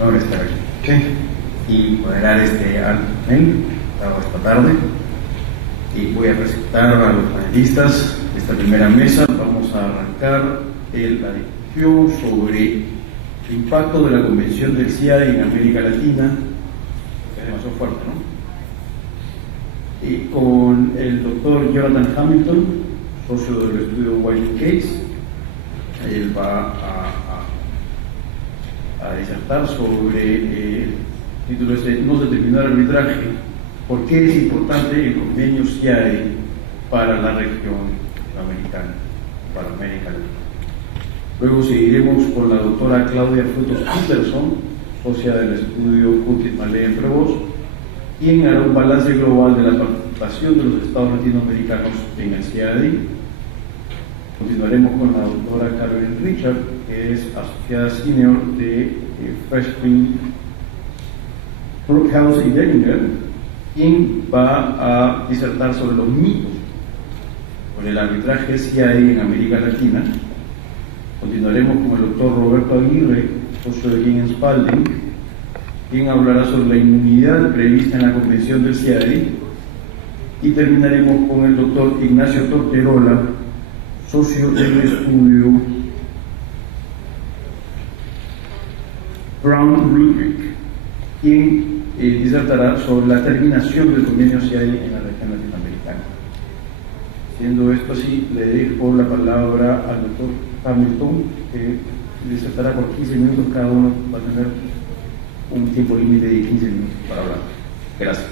honor estar aquí y moderar este alto panel esta tarde. Y voy a presentar a los panelistas de esta primera mesa. Vamos a arrancar la discusión sobre el impacto de la Convención del CIADI en América Latina, que es demasiado fuerte, ¿no? Y con el doctor Jonathan Hamilton, socio del estudio White Case. Él va a disertar sobre el título no determinar arbitraje, por qué es importante el convenio CIADI para la región americana, para América Latina. Luego seguiremos con la doctora Claudia Frutos Peterson, socia del estudio Curtis Malé en Prevost, quien hará un balance global de la participación de los estados latinoamericanos en el CIADI. Continuaremos con la doctora Carolyn Richard, que es asociada senior de Fresh Spring Brookhouse y Dellinger, quien va a disertar sobre los mitos sobre el arbitraje CIADI en América Latina. Continuaremos con el doctor Roberto Aguirre, socio de King & Spalding, quien hablará sobre la inmunidad prevista en la Convención del CIADI. Y terminaremos con el doctor Ignacio Torterola, socio del estudio Brown Rudrick, quien disertará sobre la terminación del convenio CIADI en la región latinoamericana. Siendo esto así, le dejo la palabra al doctor Hamilton, que disertará por 15 minutos. Cada uno va a tener un tiempo límite de 15 minutos para hablar. Gracias.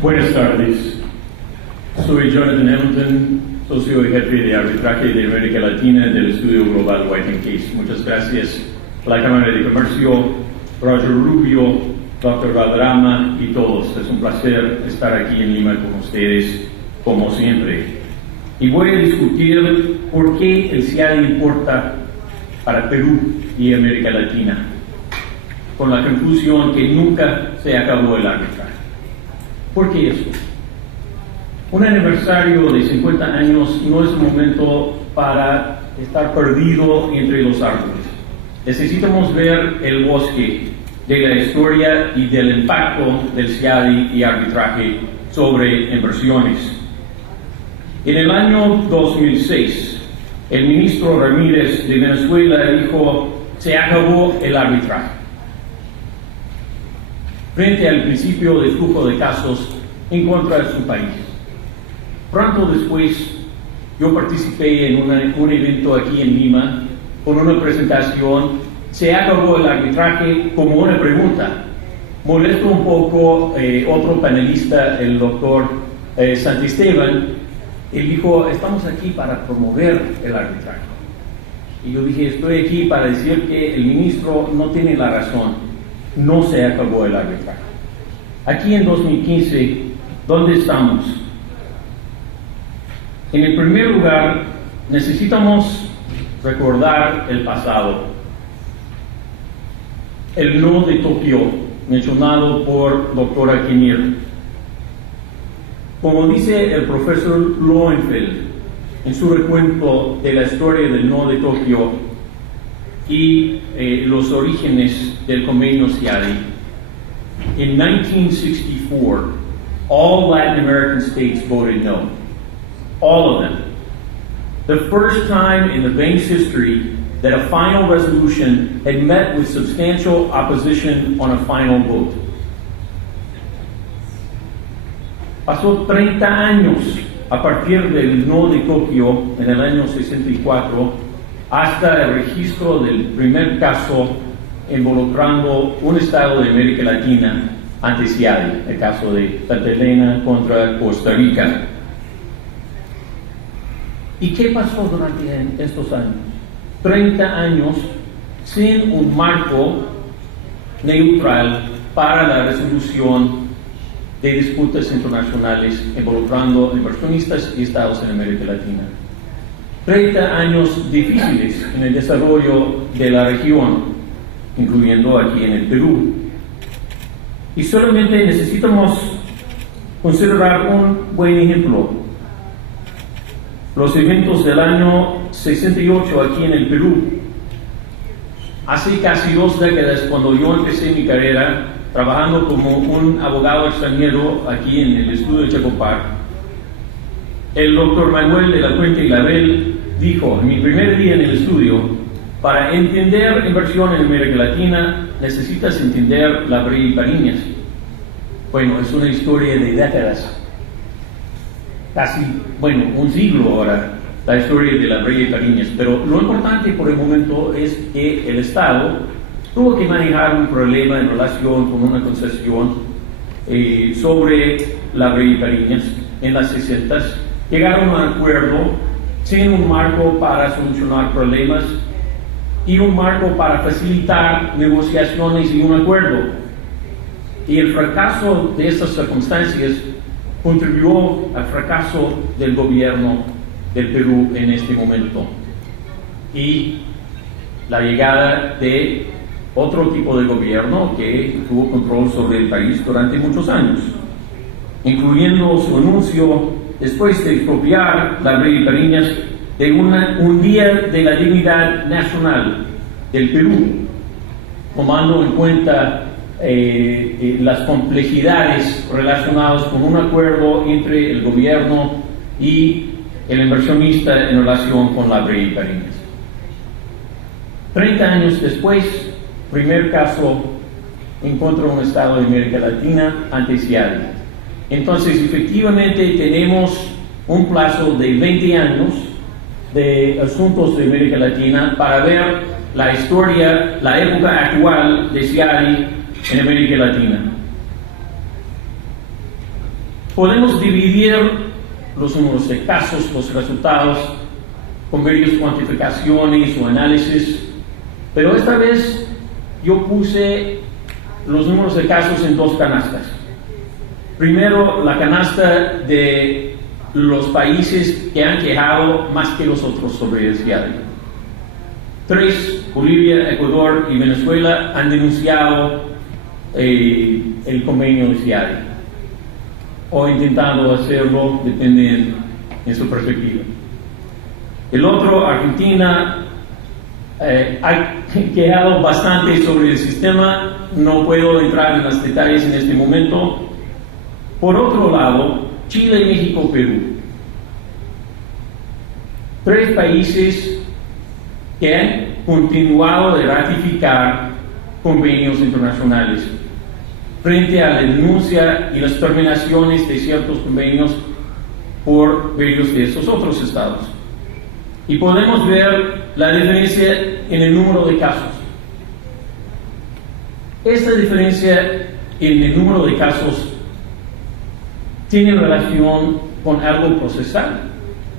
Buenas tardes, soy Jonathan Hamilton, socio y jefe de arbitraje de América Latina del estudio global White & Case. Muchas gracias a la Cámara de Comercio, Roger Rubio, Dr. Valderrama y todos. Es un placer estar aquí en Lima con ustedes, como siempre. Y voy a discutir por qué el CIADI importa para Perú y América Latina, con la conclusión que nunca se acabó el arbitraje. ¿Por qué eso? Un aniversario de 50 años no es un momento para estar perdido entre los árboles. Necesitamos ver el bosque de la historia y del impacto del CIADI y arbitraje sobre inversiones. En el año 2006, el ministro Ramírez de Venezuela dijo: se acabó el arbitraje. Frente al principio de flujo de casos en contra de su país. Pronto después, yo participé en un evento aquí en Lima con una presentación. Se acabó el arbitraje como una pregunta. Molestó un poco otro panelista, el doctor Santisteban. Él dijo: estamos aquí para promover el arbitraje. Y yo dije: estoy aquí para decir que el ministro no tiene la razón. No se acabó el arbitraje. Aquí en 2015, ¿dónde estamos? En el primer lugar, necesitamos recordar el pasado. El no de Tokio, mencionado por doctora Kinnear. Como dice el profesor Lowenfeld en su recuento de la historia del no de Tokio, y los orígenes del convenio CIADI. In 1964, all Latin American states voted no. All of them. The first time in the bank's history that a final resolution had met with substantial opposition on a final vote. Pasó 30 años a partir del no de Tokio en el año 64 hasta el registro del primer caso involucrando un estado de América Latina ante CIADI, el caso de Santa Elena contra Costa Rica. ¿Y qué pasó durante estos años? 30 años sin un marco neutral para la resolución de disputas internacionales involucrando inversionistas y estados en América Latina. 30 años difíciles en el desarrollo de la región, incluyendo aquí en el Perú. Y solamente necesitamos considerar un buen ejemplo. Los eventos del año 68 aquí en el Perú. Hace casi 2 décadas, cuando yo empecé mi carrera trabajando como un abogado extranjero aquí en el estudio de Chacopar, el doctor Manuel de la Puente y Label dijo en mi primer día en el estudio: para entender inversión en América Latina necesitas entender la Brea y Pariñas. Bueno, es una historia de décadas, casi, un siglo ahora, la historia de la Brea y Pariñas. Pero lo importante por el momento es que el Estado tuvo que manejar un problema en relación con una concesión sobre la Brea y Pariñas en las 60s. Llegaron a un acuerdo sin un marco para solucionar problemas y un marco para facilitar negociaciones y un acuerdo. Y el fracaso de estas circunstancias contribuyó al fracaso del gobierno del Perú en este momento y la llegada de otro tipo de gobierno que tuvo control sobre el país durante muchos años, incluyendo su anuncio después de expropiar la Brea y Pariñas de un día de la dignidad nacional del Perú, tomando en cuenta las complejidades relacionadas con un acuerdo entre el gobierno y el inversionista en relación con la Brea y Pariñas. 30 años después, primer caso en contra de un estado de América Latina ante CIADI. Entonces, efectivamente, tenemos un plazo de 20 años de asuntos de América Latina para ver la historia, la época actual de CIADI en América Latina. Podemos dividir los números de casos, los resultados, con varias cuantificaciones o análisis, pero esta vez yo puse los números de casos en 2 canastas. Primero, la canasta de los países que han quejado más que los otros sobre el CIADI. 3, Bolivia, Ecuador y Venezuela, han denunciado el convenio de CIADI, o intentando hacerlo, depende en su perspectiva. El otro, Argentina, ha quejado bastante sobre el sistema, no puedo entrar en los detalles en este momento. Por otro lado, Chile, México, Perú. 3 países que han continuado de ratificar convenios internacionales frente a la denuncia y las terminaciones de ciertos convenios por varios de estos otros estados. Y podemos ver la diferencia en el número de casos. Esta diferencia en el número de casos tiene relación con algo procesal,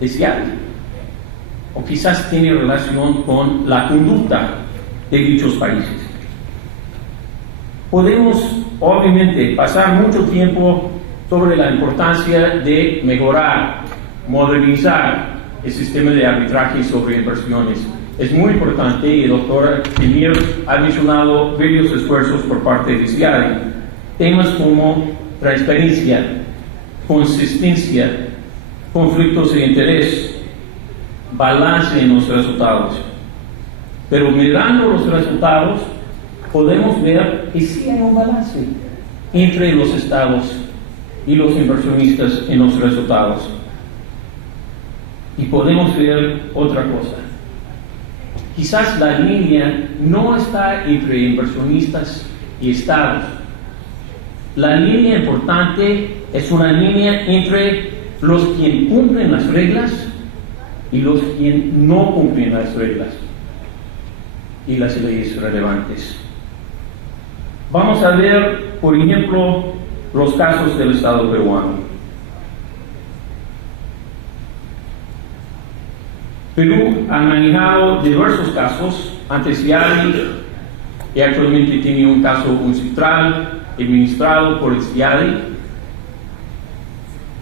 CIADI, o quizás tiene relación con la conducta de dichos países. Podemos, obviamente, pasar mucho tiempo sobre la importancia de mejorar, modernizar el sistema de arbitraje sobre inversiones. Es muy importante, y el doctor Emir ha mencionado varios esfuerzos por parte de CIADI. Temas como transparencia, consistencia, conflictos de interés, balance en los resultados. Pero mirando los resultados, podemos ver que sí hay un balance entre los estados y los inversionistas en los resultados. Y podemos ver otra cosa. Quizás la línea no está entre inversionistas y estados. La línea importante es una línea entre los que cumplen las reglas y los que no cumplen las reglas y las leyes relevantes. Vamos a ver, por ejemplo, los casos del Estado peruano. Perú ha manejado diversos casos ante CIADI y actualmente tiene un caso uncitral administrado por el CIADI.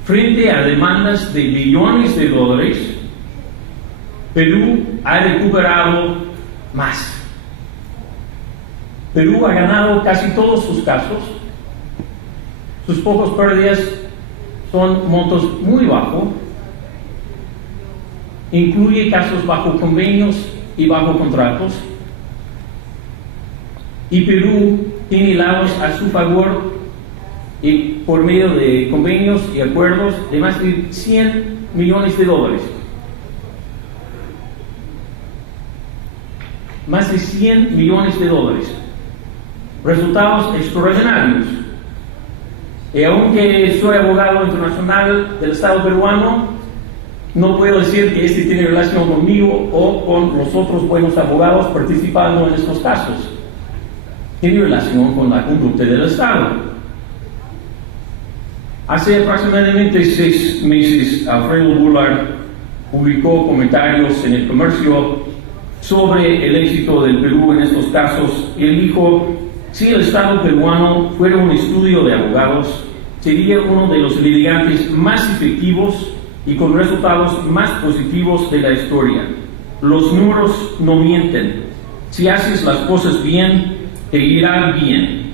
Frente a demandas de billones de dólares, Perú ha recuperado más. Perú ha ganado casi todos sus casos. Sus pocas pérdidas son montos muy bajos. Incluye casos bajo convenios y bajo contratos. Y Perú tiene lados a su favor y por medio de convenios y acuerdos de más de 100 millones de dólares. Más de 100 millones de dólares. Resultados extraordinarios. Y aunque soy abogado internacional del Estado peruano, no puedo decir que este tiene relación conmigo o con los otros buenos abogados participando en estos casos. Tiene relación con la conducta del Estado. Hace aproximadamente 6 meses, Alfredo Bullard publicó comentarios en El Comercio sobre el éxito del Perú en estos casos. Y él dijo: si el Estado peruano fuera un estudio de abogados, sería uno de los litigantes más efectivos y con resultados más positivos de la historia. Los números no mienten. Si haces las cosas bien, te irá bien.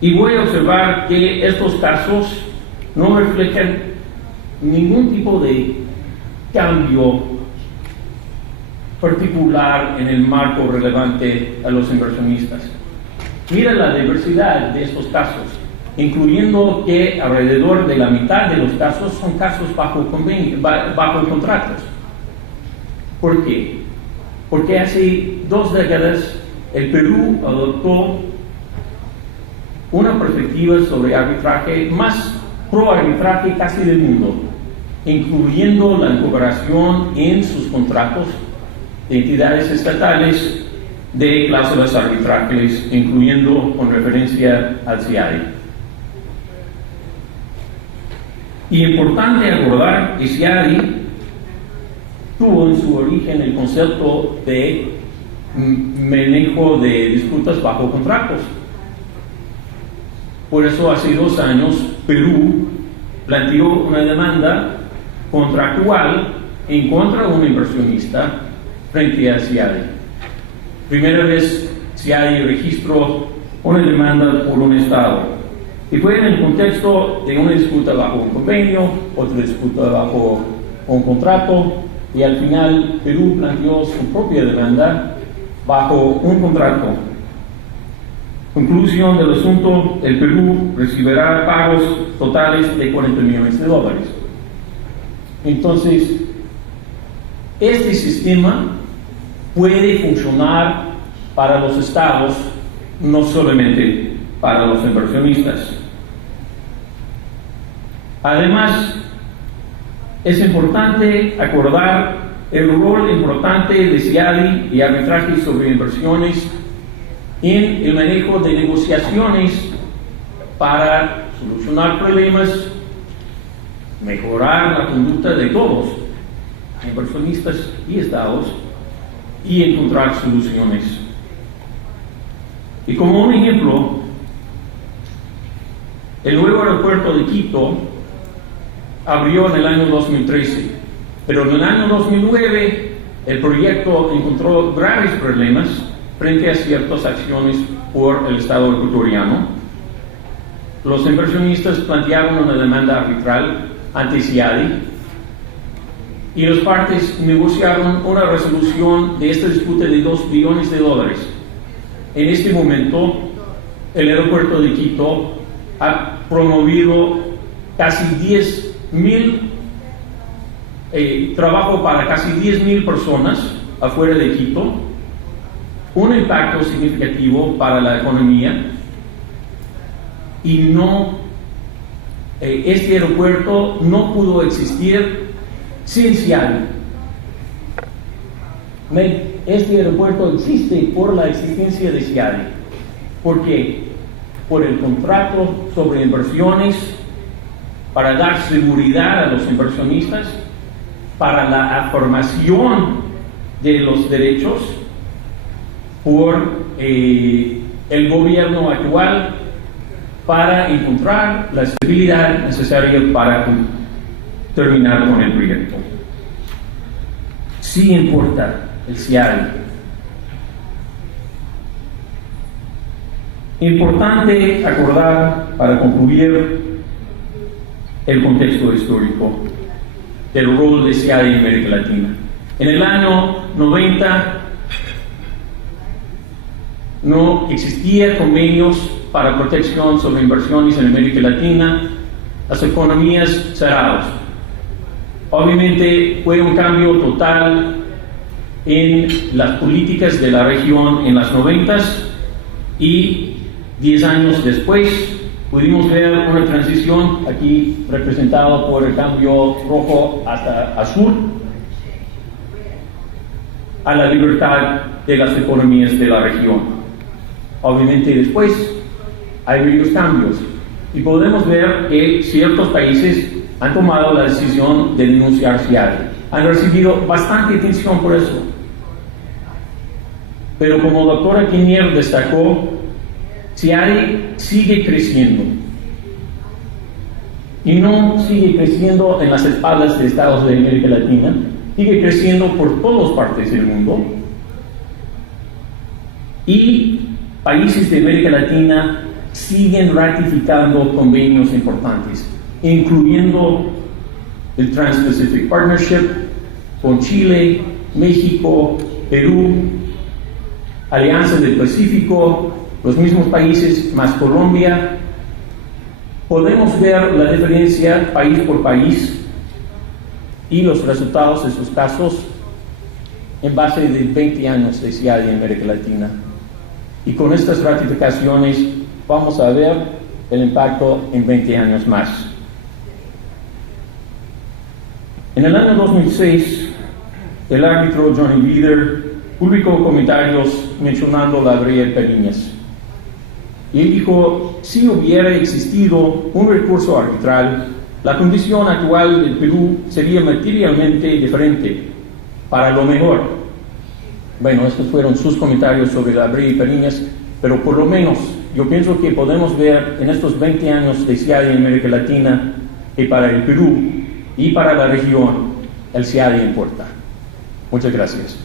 Y voy a observar que estos casos no reflejan ningún tipo de cambio particular en el marco relevante a los inversionistas. Mira la diversidad de estos casos, incluyendo que alrededor de la mitad de los casos son casos bajo contratos. ¿Por qué? Porque hace 2 décadas el Perú adoptó una perspectiva sobre arbitraje más pro-arbitraje casi del mundo, incluyendo la incorporación en sus contratos de entidades estatales de cláusulas arbitrales, incluyendo con referencia al CIADI. Y importante acordar que CIADI tuvo en su origen el concepto de manejo de disputas bajo contratos. Por eso hace 2 años Perú planteó una demanda contractual en contra de un inversionista frente a CIADI. Primera vez CIADI registró una demanda por un Estado. Y fue en el contexto de una disputa bajo un convenio, otra disputa bajo un contrato, y al final Perú planteó su propia demanda bajo un contrato. Conclusión del asunto: el Perú recibirá pagos totales de 40 millones de dólares. Entonces, este sistema puede funcionar para los estados, no solamente para los inversionistas. Además, es importante acordar el rol importante de CIADI y arbitraje sobre inversiones en el manejo de negociaciones para solucionar problemas, mejorar la conducta de todos, inversionistas y estados, y encontrar soluciones. Y como un ejemplo, el nuevo aeropuerto de Quito abrió en el año 2013, pero en el año 2009 el proyecto encontró graves problemas frente a ciertas acciones por el Estado ecuatoriano. Los inversionistas plantearon una demanda arbitral ante CIADI y las partes negociaron una resolución de esta disputa de 2 billones de dólares. En este momento, el aeropuerto de Quito ha promovido casi 10.000 trabajo para casi 10.000 personas afuera de Quito, un impacto significativo para la economía, y este aeropuerto no pudo existir sin CIADI. Este aeropuerto existe por la existencia de CIADI. ¿Por qué? Por el contrato sobre inversiones, para dar seguridad a los inversionistas, para la afirmación de los derechos por el gobierno actual para encontrar la estabilidad necesaria para terminar con el proyecto. Sí importa el CIADI. Importante acordar, para concluir, el contexto histórico del rol de CIADI en América Latina. En el año 90 no existían convenios para protección sobre inversiones en América Latina, las economías cerradas. Obviamente fue un cambio total en las políticas de la región en las 90s y 10 años después pudimos ver una transición aquí representada por el cambio rojo hasta azul a la libertad de las economías de la región. Obviamente después hay varios cambios y podemos ver que ciertos países han tomado la decisión de denunciar CIADI. Han recibido bastante atención por eso. Pero como la doctora Quinier destacó, CIADI sigue creciendo. Y no sigue creciendo en las espaldas de estados de América Latina, sigue creciendo por todas partes del mundo. Y países de América Latina siguen ratificando convenios importantes, incluyendo el Trans-Pacific Partnership con Chile, México, Perú, Alianza del Pacífico, los mismos países más Colombia. Podemos ver la diferencia país por país y los resultados de sus casos en base de 20 años de CIADI en América Latina. Y con estas ratificaciones vamos a ver el impacto en 20 años más. En el año 2006, el árbitro Johnny Bieder publicó comentarios mencionando la Brea Periñas. Y él dijo, si hubiera existido un recurso arbitral, la condición actual del Perú sería materialmente diferente, para lo mejor. Bueno, estos fueron sus comentarios sobre la Brea Periñas, pero por lo menos yo pienso que podemos ver en estos 20 años de CIADI en América Latina que para el Perú y para la región el CIADI importa. Muchas gracias.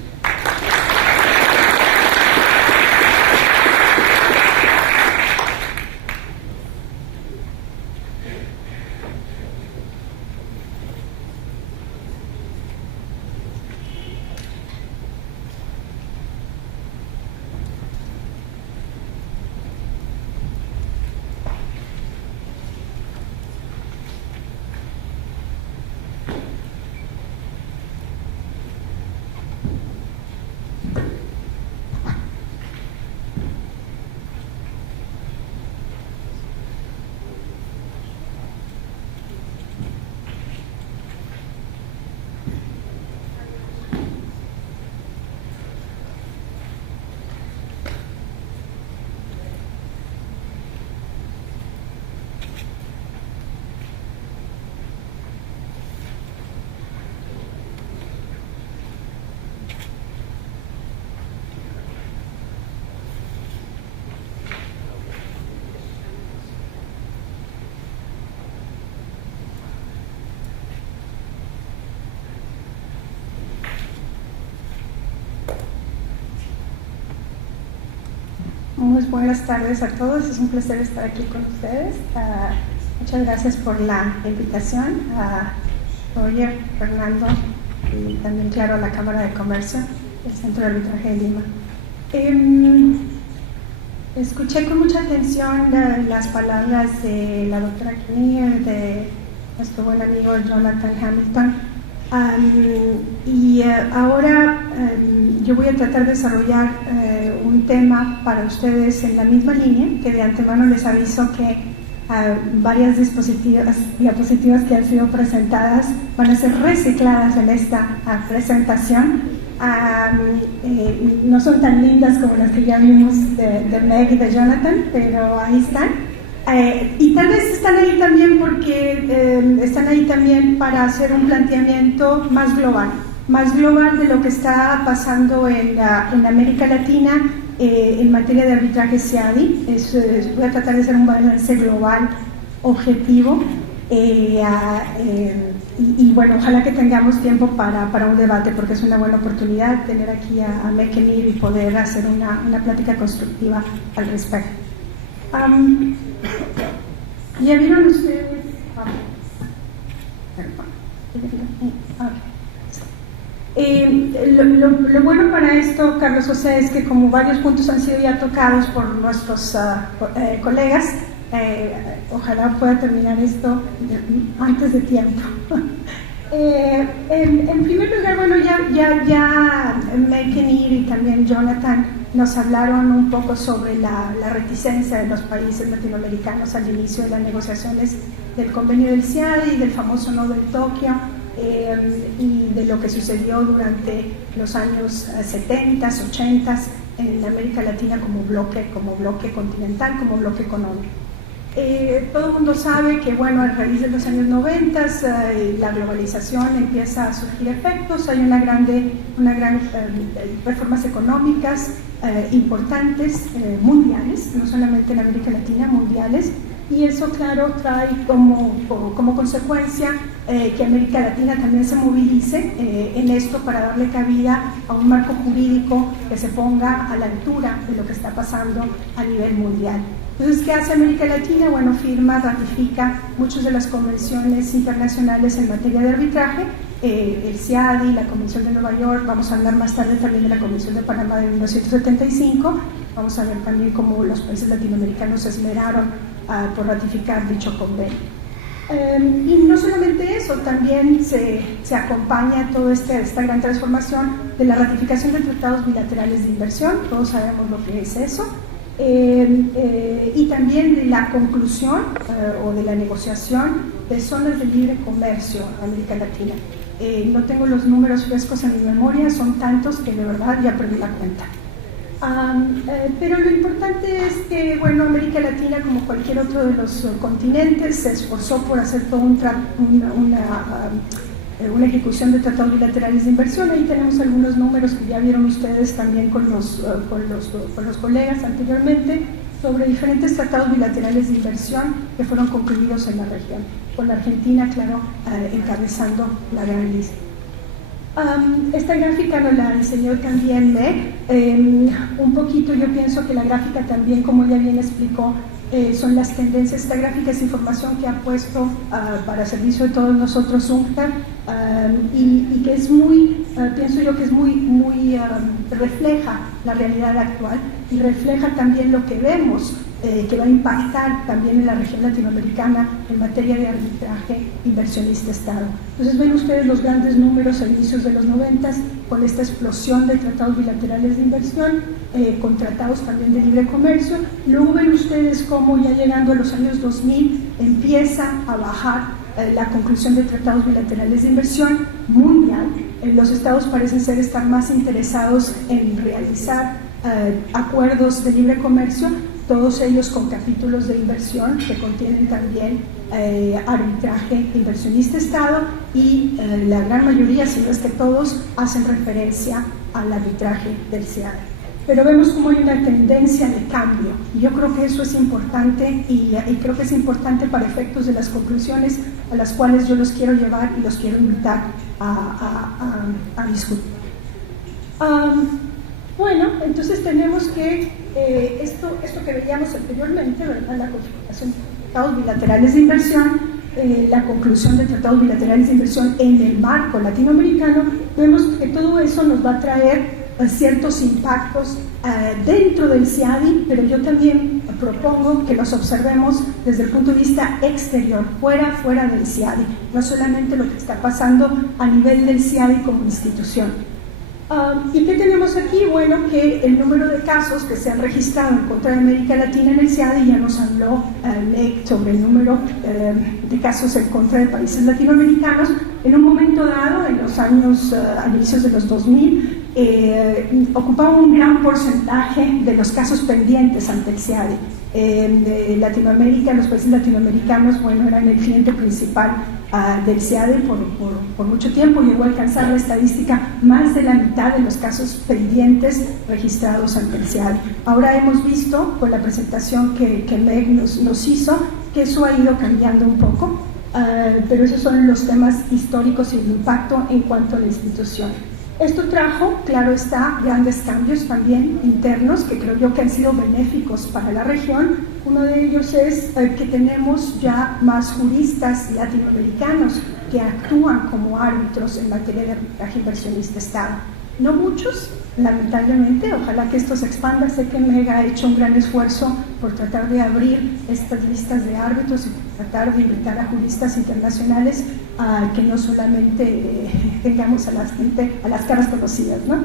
Muy buenas tardes a todos, es un placer estar aquí con ustedes. Muchas gracias por la invitación a Roger, Fernando y también, claro, a la Cámara de Comercio del Centro de Arbitraje de Lima. Escuché con mucha atención las palabras de la doctora Quinier, de nuestro buen amigo Jonathan Hamilton. Ahora yo voy a tratar de desarrollar un tema para ustedes en la misma línea, que de antemano les aviso que varias diapositivas que han sido presentadas van a ser recicladas en esta presentación. No son tan lindas como las que ya vimos de Meg y de Jonathan, pero ahí están. Y tal vez están ahí también porque están ahí también para hacer un planteamiento más global de lo que está pasando en América Latina en materia de arbitraje CIADI. Voy a tratar de hacer un balance global objetivo y bueno, ojalá que tengamos tiempo para un debate, porque es una buena oportunidad tener aquí a Mekenir y poder hacer una plática constructiva al respecto. ¿Ya vieron ustedes? Lo bueno para esto, Carlos José, es que como varios puntos han sido ya tocados por nuestros colegas, ojalá pueda terminar esto antes de tiempo. En primer lugar, bueno, ya Mekenir y también Jonathan nos hablaron un poco sobre la reticencia de los países latinoamericanos al inicio de las negociaciones del convenio del CIADI, del famoso Nodo de Tokio, y de lo que sucedió durante los años 70, 80 en América Latina como bloque continental, como bloque económico. Todo el mundo sabe que, bueno, a raíz de los años 90 la globalización empieza a surgir efectos, hay una gran reformas económicas importantes, mundiales, no solamente en América Latina, mundiales, y eso, claro, trae como consecuencia que América Latina también se movilice en esto para darle cabida a un marco jurídico que se ponga a la altura de lo que está pasando a nivel mundial. Entonces, ¿qué hace América Latina? Bueno, firma, ratifica muchas de las convenciones internacionales en materia de arbitraje, el CIADI, la Convención de Nueva York, vamos a hablar más tarde también de la Convención de Panamá de 1975, vamos a ver también cómo los países latinoamericanos se esmeraron por ratificar dicho convenio. Y no solamente eso, también se acompaña toda esta gran transformación de la ratificación de tratados bilaterales de inversión, todos sabemos lo que es eso, y también de la conclusión o de la negociación de zonas de libre comercio en América Latina. No tengo los números frescos en mi memoria, son tantos que de verdad ya perdí la cuenta. Pero lo importante es que, bueno, América Latina, como cualquier otro de los continentes, se esforzó por hacer toda una ejecución de tratados bilaterales de inversión. Ahí tenemos algunos números que ya vieron ustedes también con los colegas anteriormente, sobre diferentes tratados bilaterales de inversión que fueron concluidos en la región, con la Argentina, claro, encabezando la gran lista. Esta gráfica nos la enseñó también Meg. Un poquito yo pienso que la gráfica también, como ella bien explicó, son las tendencias. Esta gráfica es información que ha puesto para servicio de todos nosotros UNCTAD, y que es muy, pienso yo que es muy refleja la realidad actual y refleja también lo que vemos que va a impactar también en la región latinoamericana en materia de arbitraje inversionista-Estado. Entonces ven ustedes los grandes números a inicios de los 90 con esta explosión de tratados bilaterales de inversión, con tratados también de libre comercio. Luego ven ustedes cómo ya llegando a los años 2000 empieza a bajar la conclusión de tratados bilaterales de inversión mundial. Los estados parecen estar más interesados en realizar acuerdos de libre comercio, todos ellos con capítulos de inversión que contienen también arbitraje inversionista-Estado, y la gran mayoría, si no es que todos, hacen referencia al arbitraje del CIADI. Pero vemos como hay una tendencia de cambio, y yo creo que eso es importante, y creo que es importante para efectos de las conclusiones a las cuales yo los quiero llevar y los quiero invitar a discutir. Bueno, entonces tenemos que esto que veíamos anteriormente, ¿verdad? La configuración de tratados bilaterales de inversión, la conclusión de tratados bilaterales de inversión en el marco latinoamericano, vemos que todo eso nos va a traer ciertos impactos dentro del CIADI, pero yo también propongo que los observemos desde el punto de vista exterior, fuera del CIADI, no solamente lo que está pasando a nivel del CIADI como institución. ¿Y qué tenemos aquí? Bueno, que el número de casos que se han registrado en contra de América Latina en el CIADI, ya nos habló Meg sobre el número de casos en contra de países latinoamericanos. En un momento dado, en los años, a inicios de los 2000, ocupaba un gran porcentaje de los casos pendientes ante el CIADI. De Latinoamérica, los países latinoamericanos, bueno, eran el cliente principal del CIADI por mucho tiempo. Llegó a alcanzar la estadística más de la mitad de los casos pendientes registrados ante el CIADI. Ahora hemos visto con la presentación que Meg nos hizo que eso ha ido cambiando un poco, pero esos son los temas históricos y el impacto en cuanto a la institución. Esto trajo, claro está, grandes cambios también internos que creo yo que han sido benéficos para la región. Uno de ellos es que tenemos ya más juristas latinoamericanos que actúan como árbitros en materia de arbitraje inversionista-Estado. No muchos, lamentablemente, ojalá que esto se expanda. Sé que Meg ha hecho un gran esfuerzo por tratar de abrir estas listas de árbitros y tratar de invitar a juristas internacionales a que no solamente tengamos a las caras conocidas, ¿no?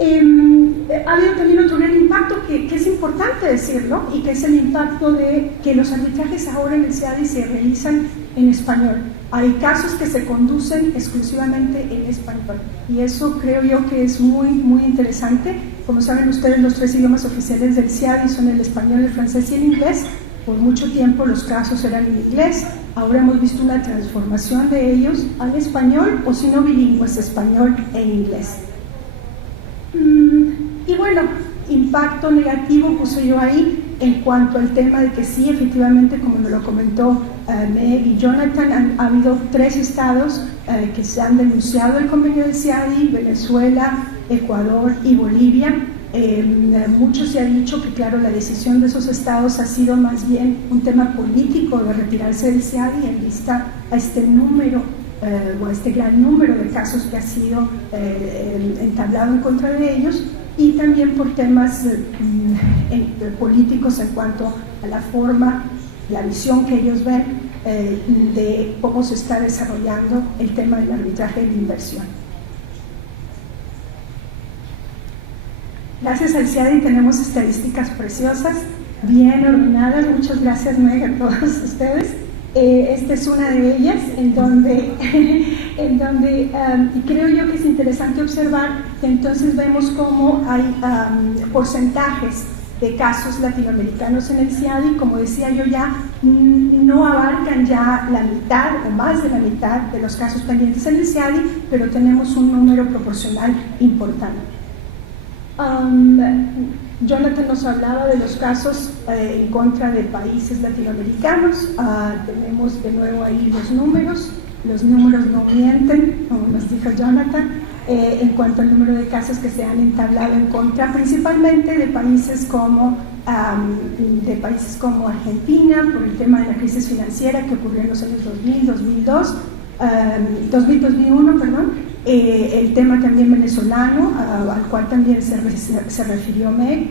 Ha habido también otro gran impacto que es importante decirlo, y que es el impacto de que los arbitrajes ahora en el CIADI se realizan en español. Hay casos que se conducen exclusivamente en español, y eso creo yo que es muy, muy interesante. Como saben ustedes, los 3 idiomas oficiales del CIADI son el español, el francés y el inglés. Por mucho tiempo los casos eran en inglés. Ahora hemos visto una transformación de ellos al español, o si no bilingües, español e inglés. Y bueno, impacto negativo puse yo ahí en cuanto al tema de que sí, efectivamente, como nos lo comentó Meg y Jonathan, ha habido 3 estados que se han denunciado el convenio del CIADI: Venezuela, Ecuador y Bolivia. Mucho se ha dicho que, claro, la decisión de esos estados ha sido más bien un tema político de retirarse del CIADI en vista a este número o a este gran número de casos que ha sido entablado en contra de ellos, y también por temas políticos en cuanto a la forma, la visión que ellos ven de cómo se está desarrollando el tema del arbitraje de inversión. Gracias al CIADI tenemos estadísticas preciosas, bien ordenadas. Muchas gracias, Meg, a todos ustedes. Esta es una de ellas, en donde y creo yo que es interesante observar que entonces vemos cómo hay porcentajes de casos latinoamericanos en el CIADI. Como decía yo ya, no abarcan ya la mitad o más de la mitad de los casos pendientes en el CIADI, pero tenemos un número proporcional importante. Jonathan nos hablaba de los casos en contra de países latinoamericanos. Tenemos de nuevo ahí los números no mienten, como nos dijo Jonathan, en cuanto al número de casos que se han entablado en contra, principalmente de países como Argentina, por el tema de la crisis financiera que ocurrió en los años 2001, perdón. El tema también venezolano, al cual también se refirió Meg,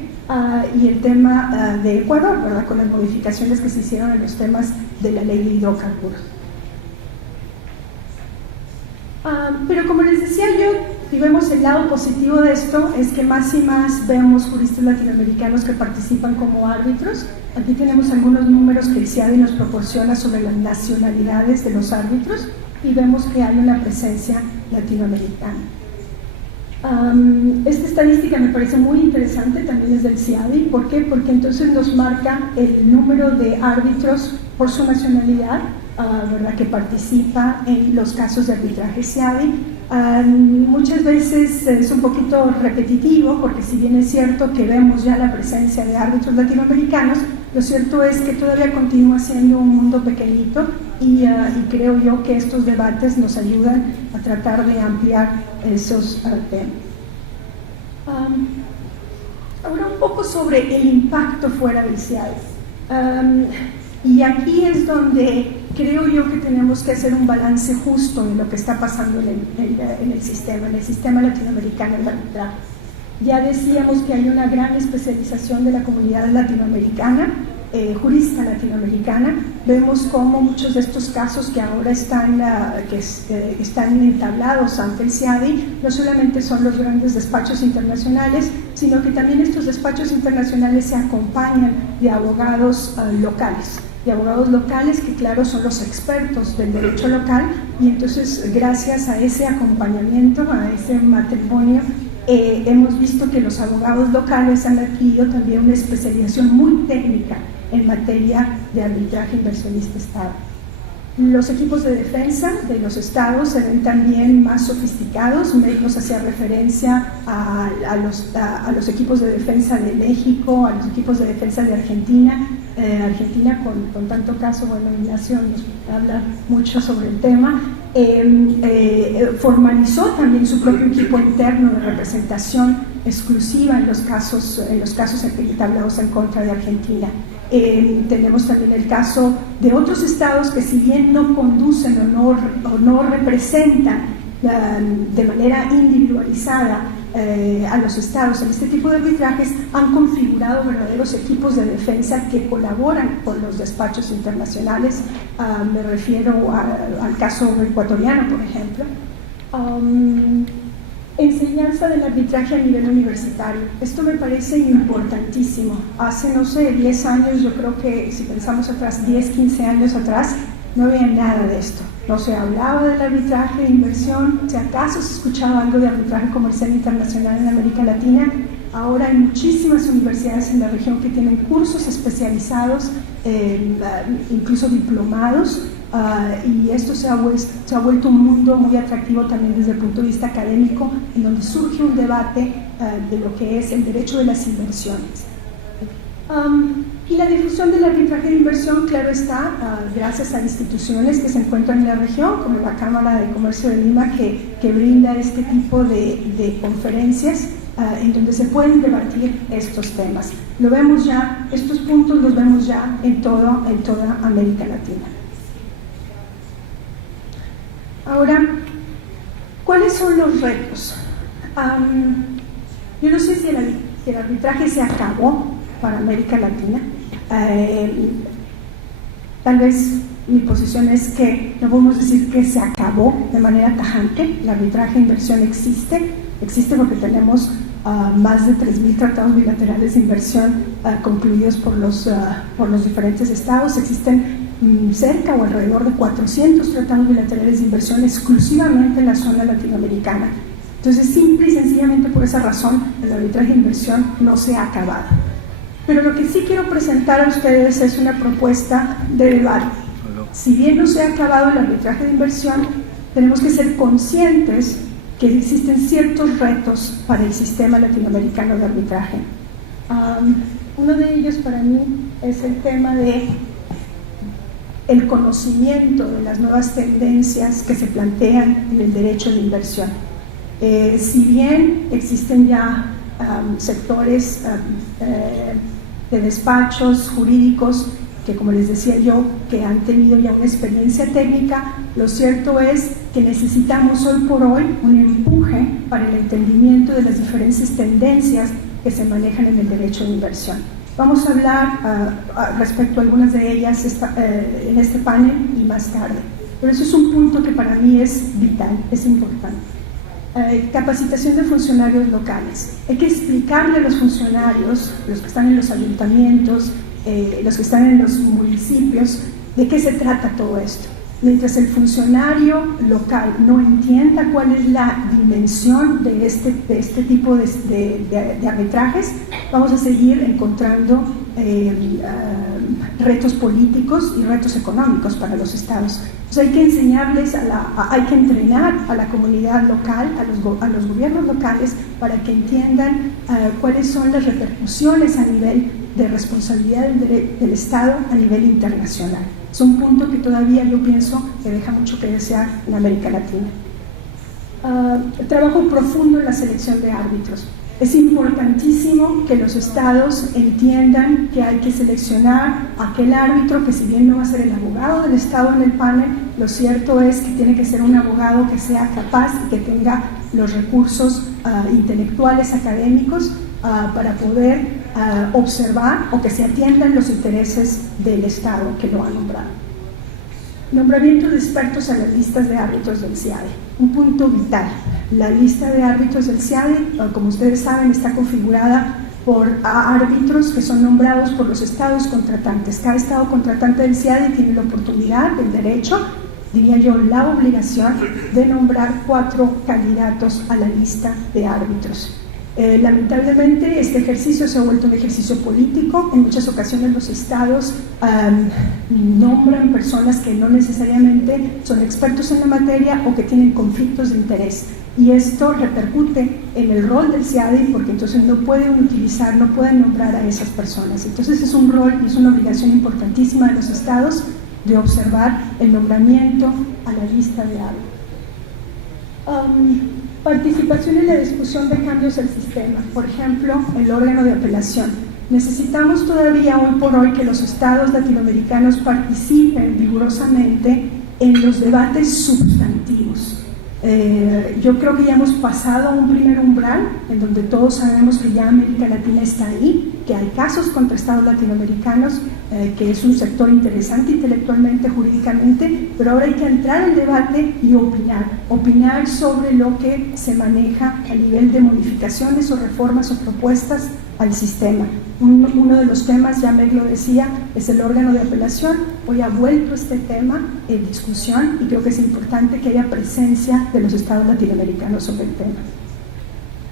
y el tema de Ecuador, ¿verdad?, con las modificaciones que se hicieron en los temas de la ley de hidrocarburos. Pero como les decía yo, si vemos el lado positivo de esto, es que más y más vemos juristas latinoamericanos que participan como árbitros. Aquí tenemos algunos números que el CIADI nos proporciona sobre las nacionalidades de los árbitros, y vemos que hay una presencia latinoamericana. Esta estadística me parece muy interesante, también es del CIADI. ¿Por qué? Porque entonces nos marca el número de árbitros por su nacionalidad, ¿verdad?, que participa en los casos de arbitraje CIADI. Muchas veces es un poquito repetitivo, porque si bien es cierto que vemos ya la presencia de árbitros latinoamericanos, lo cierto es que todavía continúa siendo un mundo pequeñito, y creo yo que estos debates nos ayudan a tratar de ampliar esos temas. Ahora un poco sobre el impacto fuera del CIADI. Y aquí es donde creo yo que tenemos que hacer un balance justo de lo que está pasando en el sistema latinoamericano en el arbitraje. Ya decíamos que hay una gran especialización de la comunidad latinoamericana, jurista latinoamericana. Vemos cómo muchos de estos casos que ahora están entablados ante el CIADI no solamente son los grandes despachos internacionales, sino que también estos despachos internacionales se acompañan de abogados locales. De abogados locales que, claro, son los expertos del derecho local, y entonces gracias a ese acompañamiento, a ese matrimonio, hemos visto que los abogados locales han adquirido también una especialización muy técnica en materia de arbitraje inversionista-Estado. Los equipos de defensa de los estados se ven también más sofisticados. México hacía referencia a los equipos de defensa de México, a los equipos de defensa de Argentina. Argentina, con tanto caso, bueno, Ignacio nos habla mucho sobre el tema, formalizó también su propio equipo interno de representación exclusiva en los casos tablados en contra de Argentina. Tenemos también el caso de otros estados que, si bien no conducen o no representan de manera individualizada a los estados en este tipo de arbitrajes, han configurado verdaderos equipos de defensa que colaboran con los despachos internacionales. Me refiero al caso ecuatoriano, por ejemplo. Enseñanza del arbitraje a nivel universitario. Esto me parece importantísimo. Hace, no sé, 10 años, yo creo que si pensamos atrás, 10, 15 años atrás, no había nada de esto. No se hablaba del arbitraje de inversión, si acaso se escuchaba algo de arbitraje comercial internacional en América Latina. Ahora hay muchísimas universidades en la región que tienen cursos especializados, incluso diplomados, y esto se ha vuelto un mundo muy atractivo también desde el punto de vista académico, en donde surge un debate de lo que es el derecho de las inversiones. Y la difusión del arbitraje de inversión, claro está, gracias a instituciones que se encuentran en la región, como la Cámara de Comercio de Lima, que brinda este tipo de conferencias en donde se pueden debatir estos temas. Lo vemos ya, estos puntos los vemos ya en toda América Latina. Ahora, ¿cuáles son los retos? Yo no sé si el arbitraje se acabó para América Latina. Tal vez mi posición es que no podemos decir que se acabó de manera tajante. El arbitraje de inversión existe porque tenemos más de 3.000 tratados bilaterales de inversión concluidos por los diferentes estados. Existen cerca o alrededor de 400 tratados bilaterales de inversión exclusivamente en la zona latinoamericana. Entonces, simple y sencillamente por esa razón, el arbitraje de inversión no se ha acabado. Pero lo que sí quiero presentar a ustedes es una propuesta de debate. Si bien no se ha acabado el arbitraje de inversión, tenemos que ser conscientes que existen ciertos retos para el sistema latinoamericano de arbitraje. Uno de ellos para mí es el tema de el conocimiento de las nuevas tendencias que se plantean en el derecho de inversión. Si bien existen ya sectores de despachos jurídicos que, como les decía yo, que han tenido ya una experiencia técnica, lo cierto es que necesitamos hoy por hoy un empuje para el entendimiento de las diferentes tendencias que se manejan en el derecho de inversión. Vamos a hablar respecto a algunas de ellas en este panel y más tarde, pero eso es un punto que para mí es vital, es importante. Capacitación de funcionarios locales. Hay que explicarle a los funcionarios, los que están en los ayuntamientos, los que están en los municipios, de qué se trata todo esto. Mientras el funcionario local no entienda cuál es la dimensión de este tipo de arbitrajes, vamos a seguir encontrando retos políticos y retos económicos para los estados. Entonces hay que enseñarles, hay que entrenar a la comunidad local, a los gobiernos locales, para que entiendan cuáles son las repercusiones a nivel de responsabilidad del Estado a nivel internacional. Es un punto que todavía yo pienso que deja mucho que desear en América Latina. Trabajo profundo en la selección de árbitros. Es importantísimo que los estados entiendan que hay que seleccionar aquel árbitro que, si bien no va a ser el abogado del estado en el panel, lo cierto es que tiene que ser un abogado que sea capaz y que tenga los recursos intelectuales, académicos, para poder observar o que se atiendan los intereses del estado que lo ha nombrado. Nombramiento de expertos a las listas de árbitros del CIADE, un punto vital. La lista de árbitros del CIADE, como ustedes saben, está configurada por árbitros que son nombrados por los estados contratantes. Cada estado contratante del CIADE tiene la oportunidad, el derecho, diría yo, la obligación de nombrar 4 candidatos a la lista de árbitros. Lamentablemente este ejercicio se ha vuelto un ejercicio político. En muchas ocasiones los estados nombran personas que no necesariamente son expertos en la materia o que tienen conflictos de interés, y esto repercute en el rol del CIADI, porque entonces no pueden utilizar, no pueden nombrar a esas personas. Entonces es un rol y es una obligación importantísima de los estados de observar el nombramiento a la lista de ADO. Participación en la discusión de cambios del sistema, por ejemplo, el órgano de apelación. Necesitamos todavía hoy por hoy que los estados latinoamericanos participen vigorosamente en los debates sustantivos. Yo creo que ya hemos pasado un primer umbral en donde todos sabemos que ya América Latina está ahí, que hay casos contra estados latinoamericanos, que es un sector interesante intelectualmente, jurídicamente, pero ahora hay que entrar en debate y opinar sobre lo que se maneja a nivel de modificaciones o reformas o propuestas al sistema. Uno de los temas, ya Meg lo decía, es el órgano de apelación. Hoy ha vuelto este tema en discusión y creo que es importante que haya presencia de los estados latinoamericanos sobre el tema.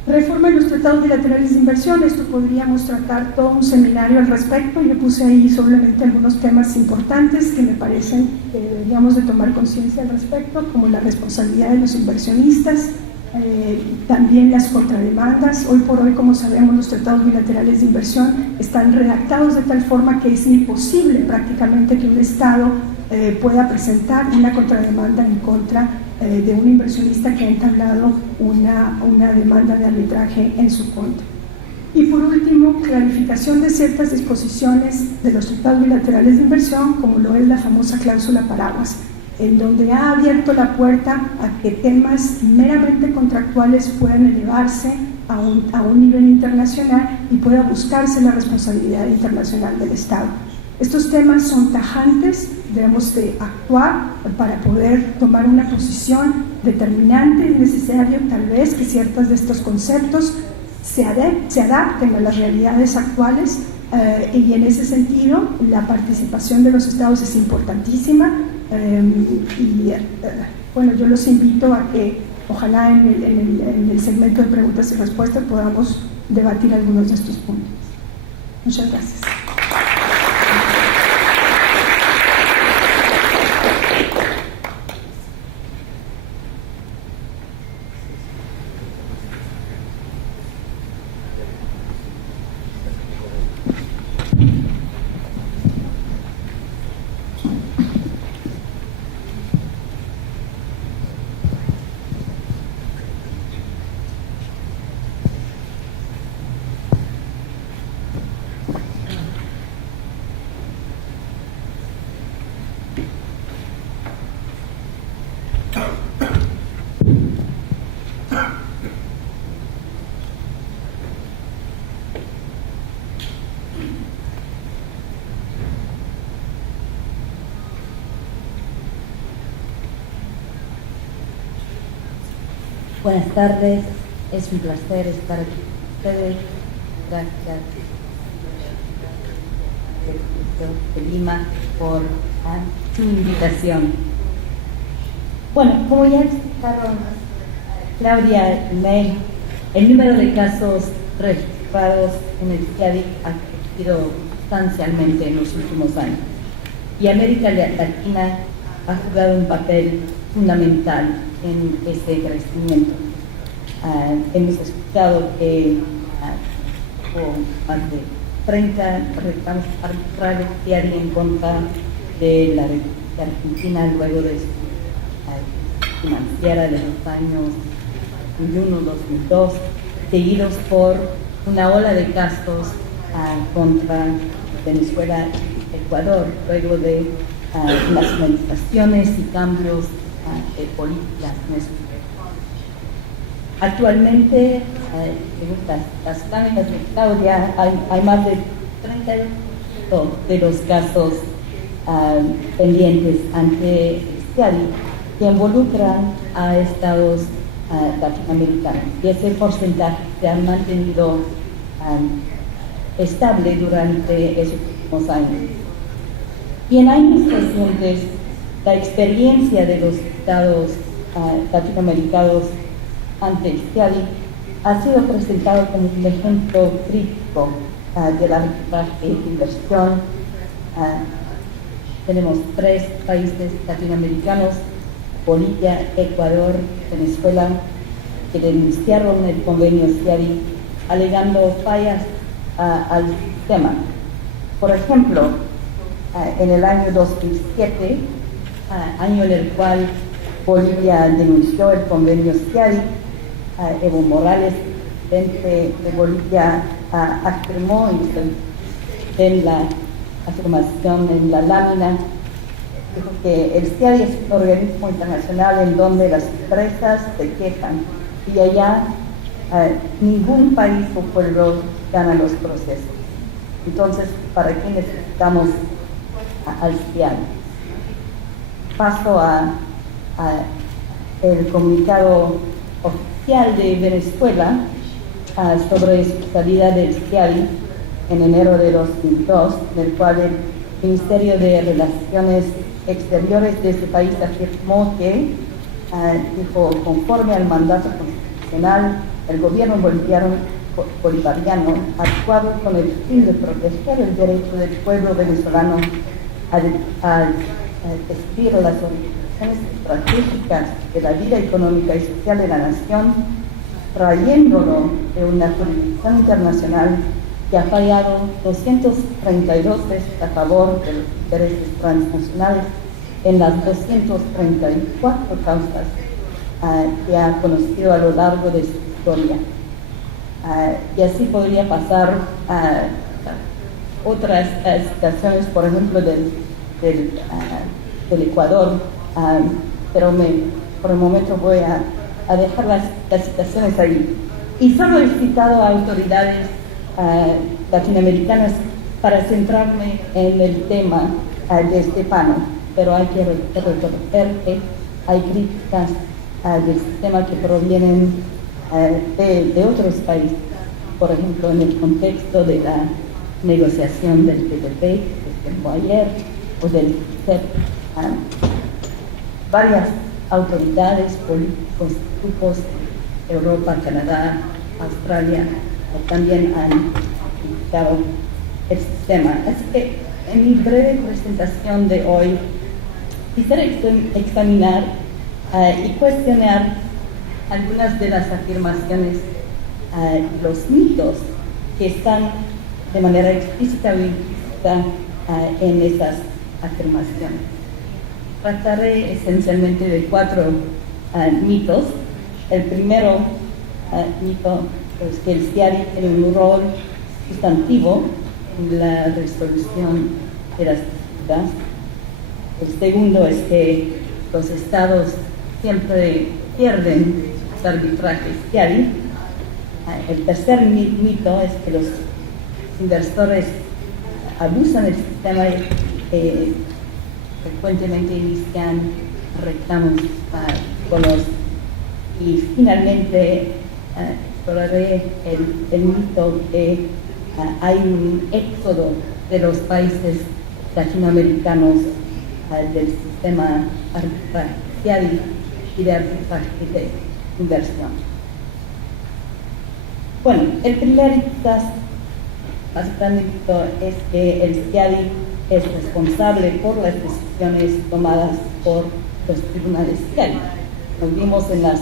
Reforma en los tratados bilaterales de inversión. Esto podríamos tratar todo un seminario al respecto. Yo puse ahí solamente algunos temas importantes que me parecen que deberíamos de tomar conciencia al respecto, como la responsabilidad de los inversionistas, también las contrademandas. Hoy por hoy, como sabemos, los tratados bilaterales de inversión están redactados de tal forma que es imposible prácticamente que un Estado pueda presentar una contrademanda en contra de un inversionista que ha entablado una demanda de arbitraje en su contra. Y por último, clarificación de ciertas disposiciones de los tratados bilaterales de inversión, como lo es la famosa cláusula paraguas, en donde ha abierto la puerta a que temas meramente contractuales puedan elevarse a un nivel internacional y pueda buscarse la responsabilidad internacional del Estado. Estos temas son tajantes, debemos de actuar para poder tomar una posición determinante. Es necesario tal vez que ciertos de estos conceptos se adapten a las realidades actuales, y en ese sentido la participación de los estados es importantísima. Bueno, yo los invito a que ojalá en el segmento de preguntas y respuestas podamos debatir algunos de estos puntos. Muchas gracias. Buenas tardes, es un placer estar aquí con ustedes. Gracias de Lima por su invitación. Bueno, como ya explicaron Claudia y Meg, el número de casos registrados en el CIADI ha crecido sustancialmente en los últimos años y América Latina ha jugado un papel fundamental en este crecimiento. Hemos escuchado que hubo más de 30 reclamos arbitrarios diarios en contra de la Argentina luego de su financiera de los años 2001-2002, seguidos por una ola de casos contra Venezuela y Ecuador, luego de nacionalizaciones y cambios de políticas en esos países. Actualmente, según las páginas de Claudia, hay más de 30 de los casos pendientes ante el CIADI que involucran a estados latinoamericanos, y ese porcentaje se ha mantenido estable durante esos últimos años. Y en años recientes, la experiencia de los estados latinoamericanos ante el CIADI ha sido presentado como un ejemplo crítico del arbitraje de inversión. Tenemos 3 países latinoamericanos, Bolivia, Ecuador, Venezuela, que denunciaron el convenio CIADI alegando fallas al sistema. Por ejemplo, en el año 2007, año en el cual Bolivia denunció el convenio CIADI, Evo Morales, presidente de Bolivia, afirmó, y en la afirmación en la lámina, dijo que el CIADI es un organismo internacional en donde las empresas se quejan y allá ningún país o pueblo gana los procesos. Entonces, ¿para qué necesitamos al CIADI? Paso a el comunicado oficial de Venezuela sobre su salida del CIADI en enero de 2002, en el cual el Ministerio de Relaciones Exteriores de ese país afirmó que, dijo, conforme al mandato constitucional, el gobierno bolivariano ha actuado con el fin de proteger el derecho del pueblo venezolano a decidir las orientaciones estratégicas de la vida económica y social de la nación, trayéndolo de una jurisdicción internacional que ha fallado 232 veces a favor de los intereses transnacionales en las 234 causas que ha conocido a lo largo de su historia. Y así podría pasar a otras situaciones, por ejemplo, del Ecuador, pero por el momento voy a dejar las citaciones ahí. Y solo he citado a autoridades latinoamericanas para centrarme en el tema de Stefano, pero hay que reconocer que hay críticas del sistema que provienen de otros países, por ejemplo, en el contexto de la negociación del TPP, que se firmó ayer, o del CEP. Varias autoridades, políticos, grupos, Europa, Canadá, Australia, también han criticado el sistema. Así que en mi breve presentación de hoy quisiera examinar y cuestionar algunas de las afirmaciones y los mitos que están de manera explícita o implícita en esas afirmaciones. Trataré esencialmente de 4 mitos. El primero mito es que el CIADI tiene un rol sustantivo en la resolución de las disputas. El segundo es que los estados siempre pierden los arbitrajes CIADI. El tercer mito es que los inversores abusan del sistema y frecuentemente inician reclamos con y finalmente exploraré el mito que hay un éxodo de los países latinoamericanos del sistema arbitraje y de arbitraje de inversión. Bueno, el primer quizás más grande mito es que el CIADI es responsable por las decisiones tomadas por los tribunales CIADI. Nos vimos en las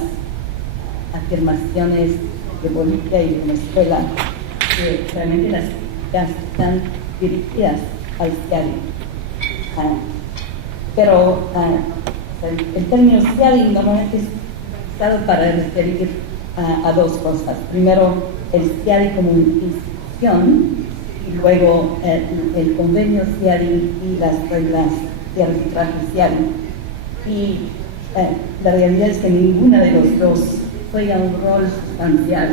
afirmaciones de Bolivia y Venezuela que realmente las críticas están dirigidas al CIADI. Pero el término CIADI normalmente es usado para referir a 2 cosas. Primero, el CIADI como institución, y luego el convenio CIADI y las reglas de arbitraje CIADI. Y la realidad es que ninguna de los dos juega un rol sustancial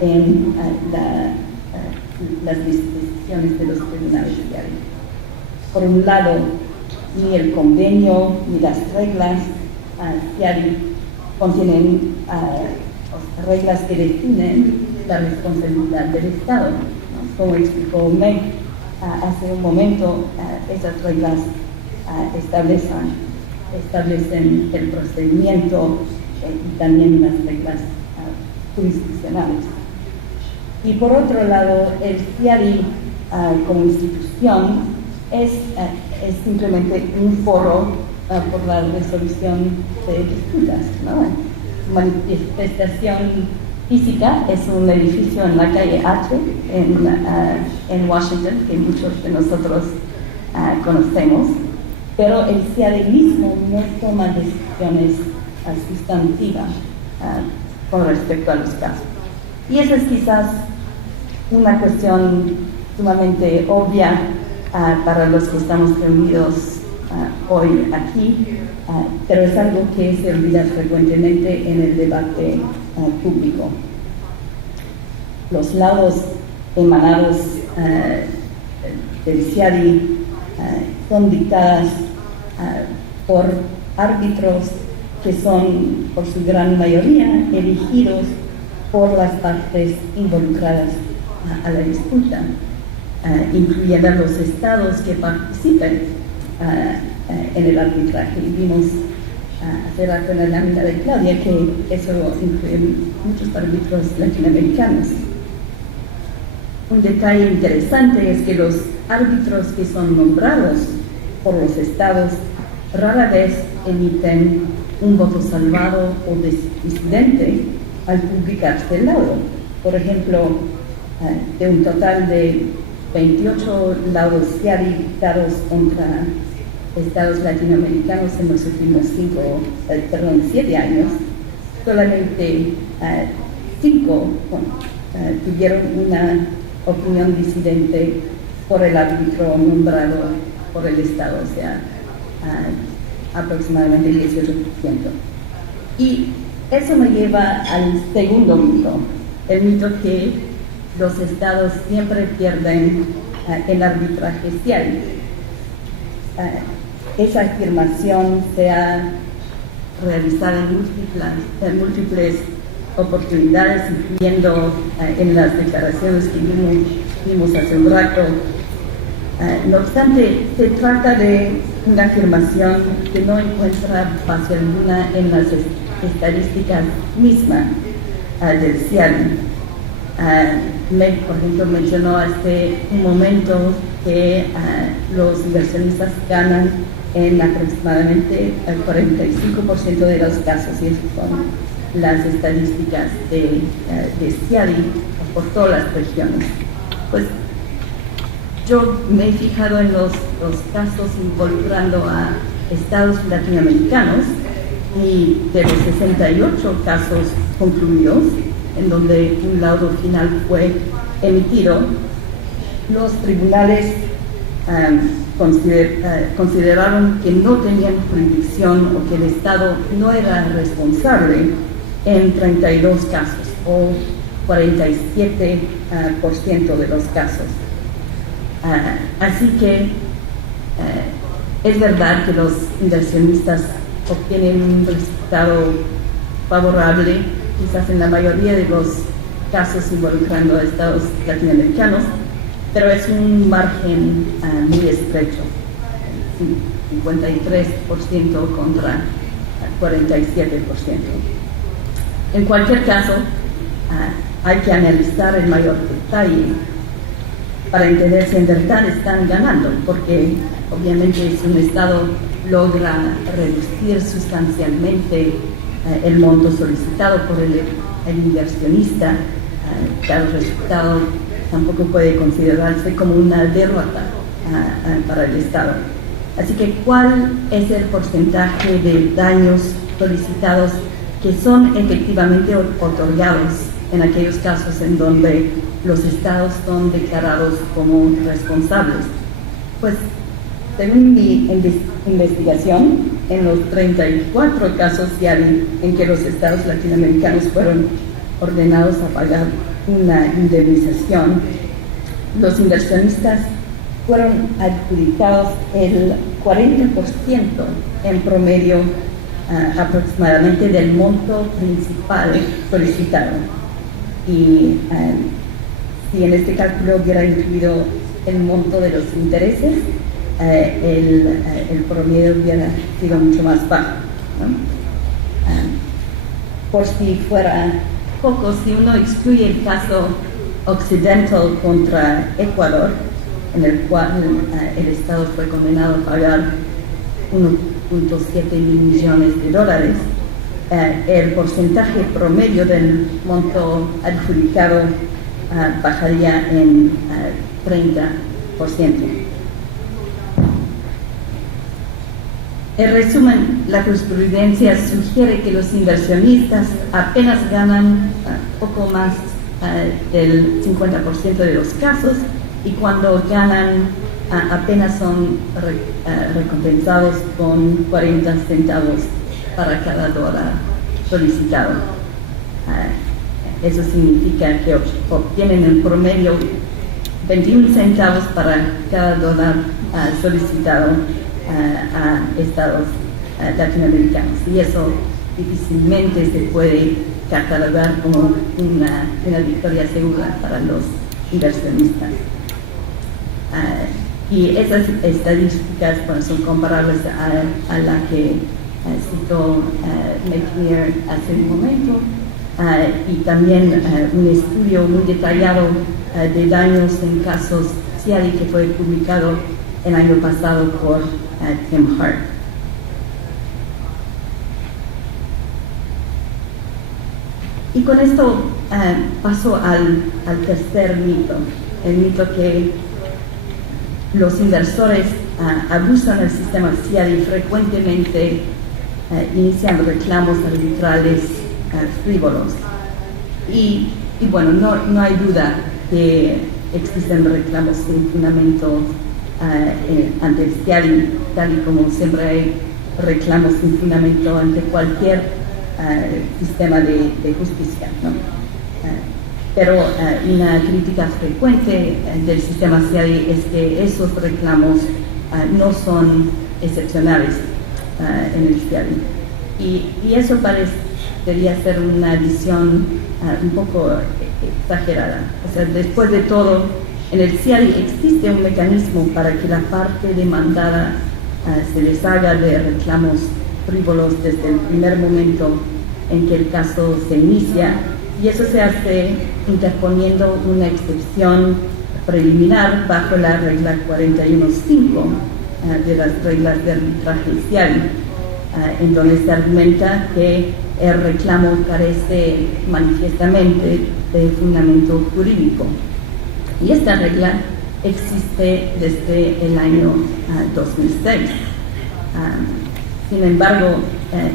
en las decisiones de los tribunales CIADI. Por un lado, ni el convenio ni las reglas CIADI contienen reglas que definen la responsabilidad del Estado, ¿no? Como explicó Meg hace un momento, esas reglas establecen el procedimiento y también las reglas jurisdiccionales. Y por otro lado, el CIADI como institución es simplemente un foro por la resolución de disputas, ¿no? Su manifestación física es un edificio en la calle H en Washington, que muchos de nosotros conocemos, pero el CIADI mismo no toma decisiones sustantivas con respecto a los casos. Y esa es quizás una cuestión sumamente obvia para los que estamos reunidos hoy aquí, pero es algo que se olvida frecuentemente en el debate público. Los laudos emanados del CIADI son dictadas por árbitros que son, por su gran mayoría, elegidos por las partes involucradas a la disputa, incluyendo a los estados que participen en el arbitraje. Y vimos hace rato en la lámina de Claudia que eso incluye muchos árbitros latinoamericanos. Un detalle interesante es que los árbitros que son nombrados por los estados rara vez emiten un voto salvado o disidente al publicarse el laudo. Por ejemplo, de un total de 28 laudos CIADI dictados contra estados latinoamericanos en los últimos 7 años, solamente 5 tuvieron una opinión disidente por el árbitro nombrado por el estado, o sea, aproximadamente 18%. Y eso me lleva al segundo mito, el mito que los estados siempre pierden el arbitraje CIADI. Esa afirmación se ha realizado en múltiples oportunidades, incluyendo en las declaraciones que vimos hace un rato. No obstante, se trata de una afirmación que no encuentra base alguna en las estadísticas mismas del CIADI. Meg, por ejemplo, mencionó hace un momento que los inversionistas ganan en aproximadamente el 45% de los casos, y esas son las estadísticas de CIADI por todas las regiones. Pues yo me he fijado en los casos involucrando a estados latinoamericanos, y de los 68 casos concluidos en donde un laudo final fue emitido, los tribunales consideraron que no tenían jurisdicción o que el Estado no era responsable en 32 casos, o 47% de los casos. Así que es verdad que los inversionistas obtienen un resultado favorable, quizás en la mayoría de los casos involucrando a estados latinoamericanos, pero es un margen muy estrecho, 53% contra 47%. En cualquier caso, hay que analizar en mayor detalle para entender si en verdad están ganando, porque obviamente si un estado logra reducir sustancialmente el monto solicitado por el inversionista, tal resultado tampoco puede considerarse como una derrota para el Estado. Así que, ¿cuál es el porcentaje de daños solicitados que son efectivamente otorgados en aquellos casos en donde los estados son declarados como responsables? Pues, según mi investigación, en los 34 casos CIADI en que los estados latinoamericanos fueron ordenados a pagar una indemnización, los inversionistas fueron adjudicados el 40% en promedio aproximadamente del monto principal solicitado. Y si en este cálculo hubiera incluido el monto de los intereses, el promedio hubiera sido mucho más bajo, ¿no? Por si fuera poco, si uno excluye el caso Occidental contra Ecuador, en el cual el Estado fue condenado a pagar 1.7 millones de dólares, el porcentaje promedio del monto adjudicado bajaría en 30%. En resumen, la jurisprudencia sugiere que los inversionistas apenas ganan poco más del 50% de los casos, y cuando ganan apenas son recompensados con 40 centavos para cada dólar solicitado. Eso significa que obtienen en promedio 21 centavos para cada dólar solicitado a estados latinoamericanos, y eso difícilmente se puede catalogar como una victoria segura para los inversionistas. Y esas estadísticas son comparables a la que citó McNear hace un momento, y también un estudio muy detallado de daños en casos CIADI que fue publicado el año pasado por Tim Hart. Y con esto paso al tercer mito, el mito que los inversores abusan del sistema CIADI y frecuentemente inician reclamos arbitrales frívolos. Y bueno, no hay duda que existen reclamos sin fundamento ante el CIADI, tal y como siempre hay reclamos sin fundamento ante cualquier sistema de justicia, ¿no? Pero una crítica frecuente del sistema CIADI es que esos reclamos no son excepcionales en el CIADI. Y eso parecería ser una visión un poco exagerada. O sea, después de todo, en el CIADI existe un mecanismo para que la parte demandada se deshaga de reclamos frívolos desde el primer momento en que el caso se inicia, y eso se hace interponiendo una excepción preliminar bajo la regla 41.5 de las reglas de arbitraje CIADI, en donde se argumenta que el reclamo carece manifiestamente de fundamento jurídico. Y esta regla existe desde el año 2006. Sin embargo,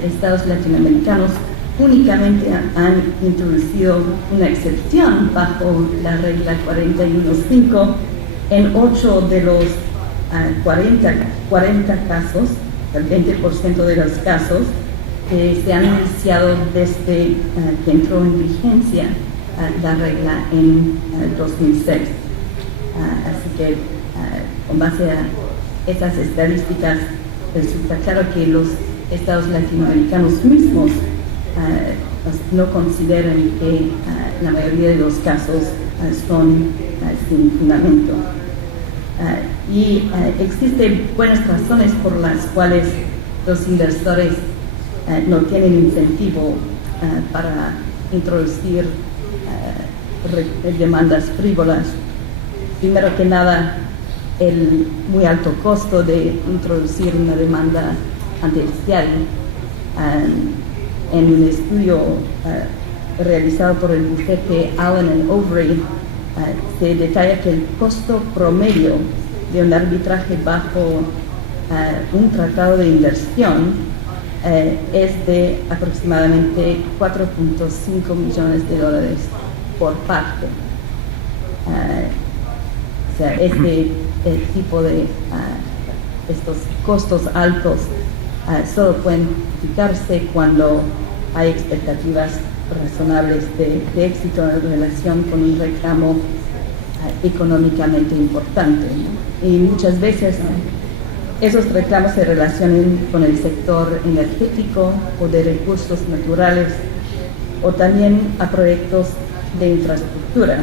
estados latinoamericanos únicamente han introducido una excepción bajo la regla 41.5 en 8 de los 40 casos, el 20% de los casos que se han iniciado desde que entró en vigencia la regla en 2006. Así que con base a estas estadísticas resulta claro que los estados latinoamericanos mismos no consideran que la mayoría de los casos son sin fundamento. Y existen buenas razones por las cuales los inversores no tienen incentivo para introducir demandas frívolas. Primero que nada, el muy alto costo de introducir una demanda ante el CIADI. En un estudio realizado por el bufete Allen & Overy, se detalla que el costo promedio de un arbitraje bajo un tratado de inversión es de aproximadamente 4.5 millones de dólares por parte. O sea, este tipo de estos costos altos solo pueden justificarse cuando hay expectativas razonables de éxito en relación con un reclamo económicamente importante, ¿no? Y muchas veces esos reclamos se relacionan con el sector energético o de recursos naturales, o también a proyectos de infraestructura.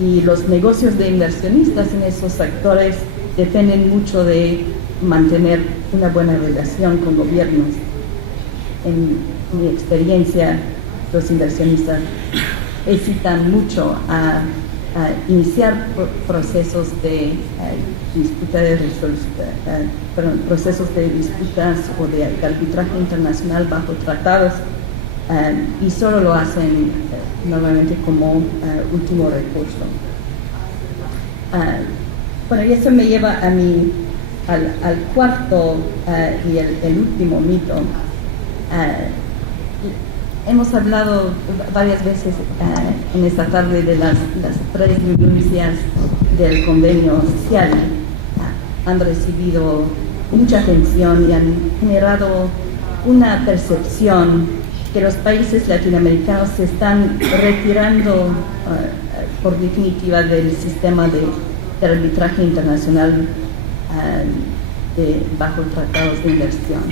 Y los negocios de inversionistas en esos sectores dependen mucho de mantener una buena relación con gobiernos. En mi experiencia, los inversionistas hesitan mucho a iniciar procesos de disputa de procesos de disputas o de arbitraje internacional bajo tratados, y solo lo hacen normalmente como último recurso. Bueno, y eso me lleva al cuarto y el último mito. Hemos hablado varias veces en esta tarde de las tres denuncias del convenio social. Han recibido mucha atención y han generado una percepción que los países latinoamericanos se están retirando por definitiva del sistema de arbitraje internacional bajo tratados de inversión.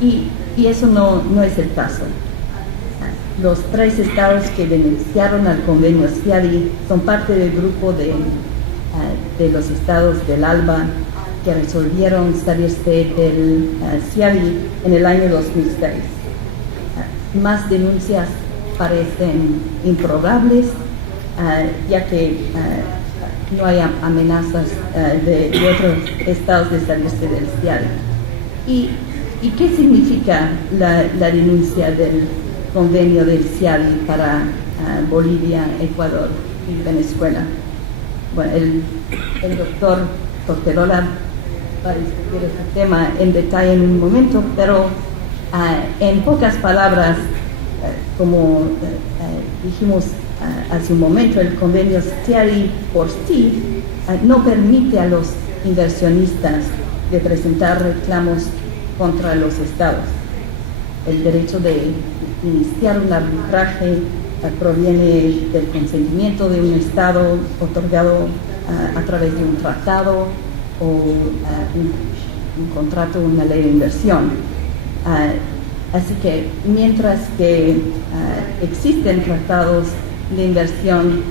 Y eso no es el caso. Los tres estados que denunciaron al convenio CIADI son parte del grupo de los estados del ALBA que resolvieron salirse del CIADI en el año 2006. Más denuncias parecen improbables, ya que no hay amenazas de otros estados de salirse del CIADI. ¿Y qué significa la denuncia del convenio del CIADI para Bolivia, Ecuador y Venezuela? Bueno, el doctor Torterola va a discutir este tema en detalle en un momento, pero en pocas palabras, como dijimos hace un momento, el convenio CIADI por sí no permite a los inversionistas de presentar reclamos contra los estados. El derecho de iniciar un arbitraje proviene del consentimiento de un estado otorgado a través de un tratado o un contrato, una ley de inversión. Así que mientras que existen tratados de inversión,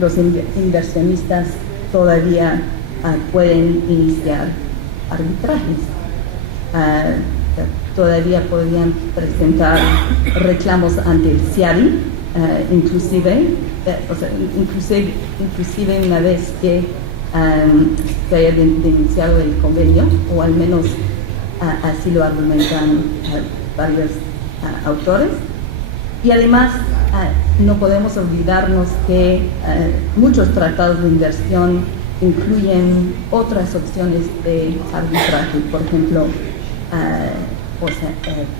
los inversionistas todavía pueden iniciar arbitrajes. Todavía podrían presentar reclamos ante el CIADI, inclusive una vez que se haya denunciado el convenio, o al menos así lo argumentan varios autores. Y además no podemos olvidarnos que muchos tratados de inversión incluyen otras opciones de arbitraje, por ejemplo,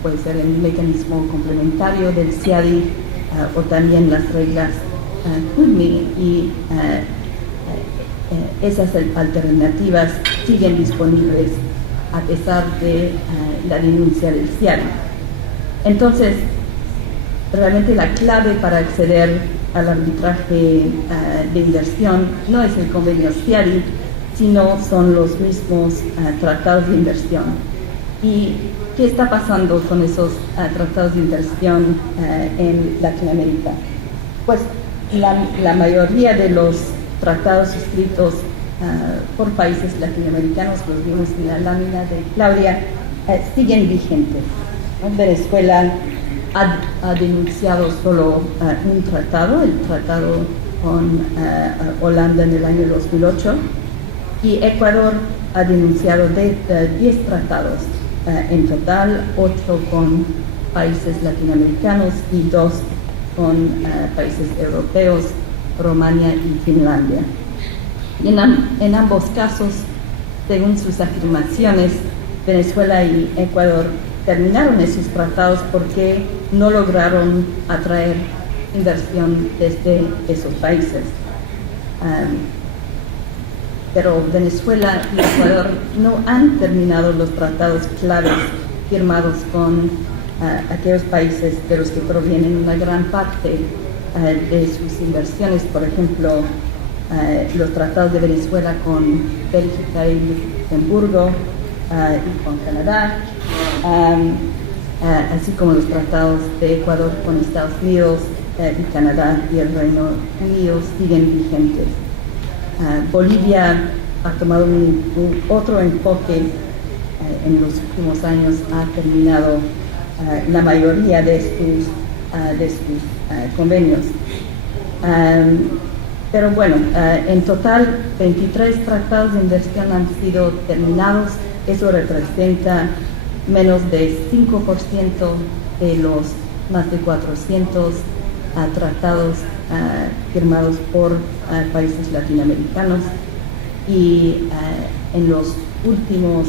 puede ser el mecanismo complementario del CIADI o también las reglas CUDMI, y esas alternativas siguen disponibles a pesar de la denuncia del CIADI. Entonces, realmente la clave para acceder al arbitraje de inversión no es el convenio CIADI, sino son los mismos tratados de inversión. ¿Y qué está pasando con esos tratados de inversión en Latinoamérica? Pues la mayoría de los tratados suscritos por países latinoamericanos, los vimos en la lámina de Claudia, siguen vigentes. Venezuela ha denunciado solo un tratado, el tratado con Holanda en el año 2008, y Ecuador ha denunciado 10 tratados en total, 8 con países latinoamericanos y 2 con países europeos, Rumania y Finlandia. Y en ambos casos, según sus afirmaciones, Venezuela y Ecuador terminaron esos tratados porque no lograron atraer inversión desde esos países. Pero Venezuela y Ecuador no han terminado los tratados claves firmados con aquellos países de los que provienen una gran parte de sus inversiones. Por ejemplo, los tratados de Venezuela con Bélgica y Luxemburgo y con Canadá, así como los tratados de Ecuador con Estados Unidos y Canadá y el Reino Unido siguen vigentes. Bolivia ha tomado otro enfoque en los últimos años, ha terminado la mayoría de sus de sus convenios. Pero bueno, en total 23 tratados de inversión han sido terminados. Eso representa menos de 5% de los más de 400 tratados firmados por países latinoamericanos. Y en los últimos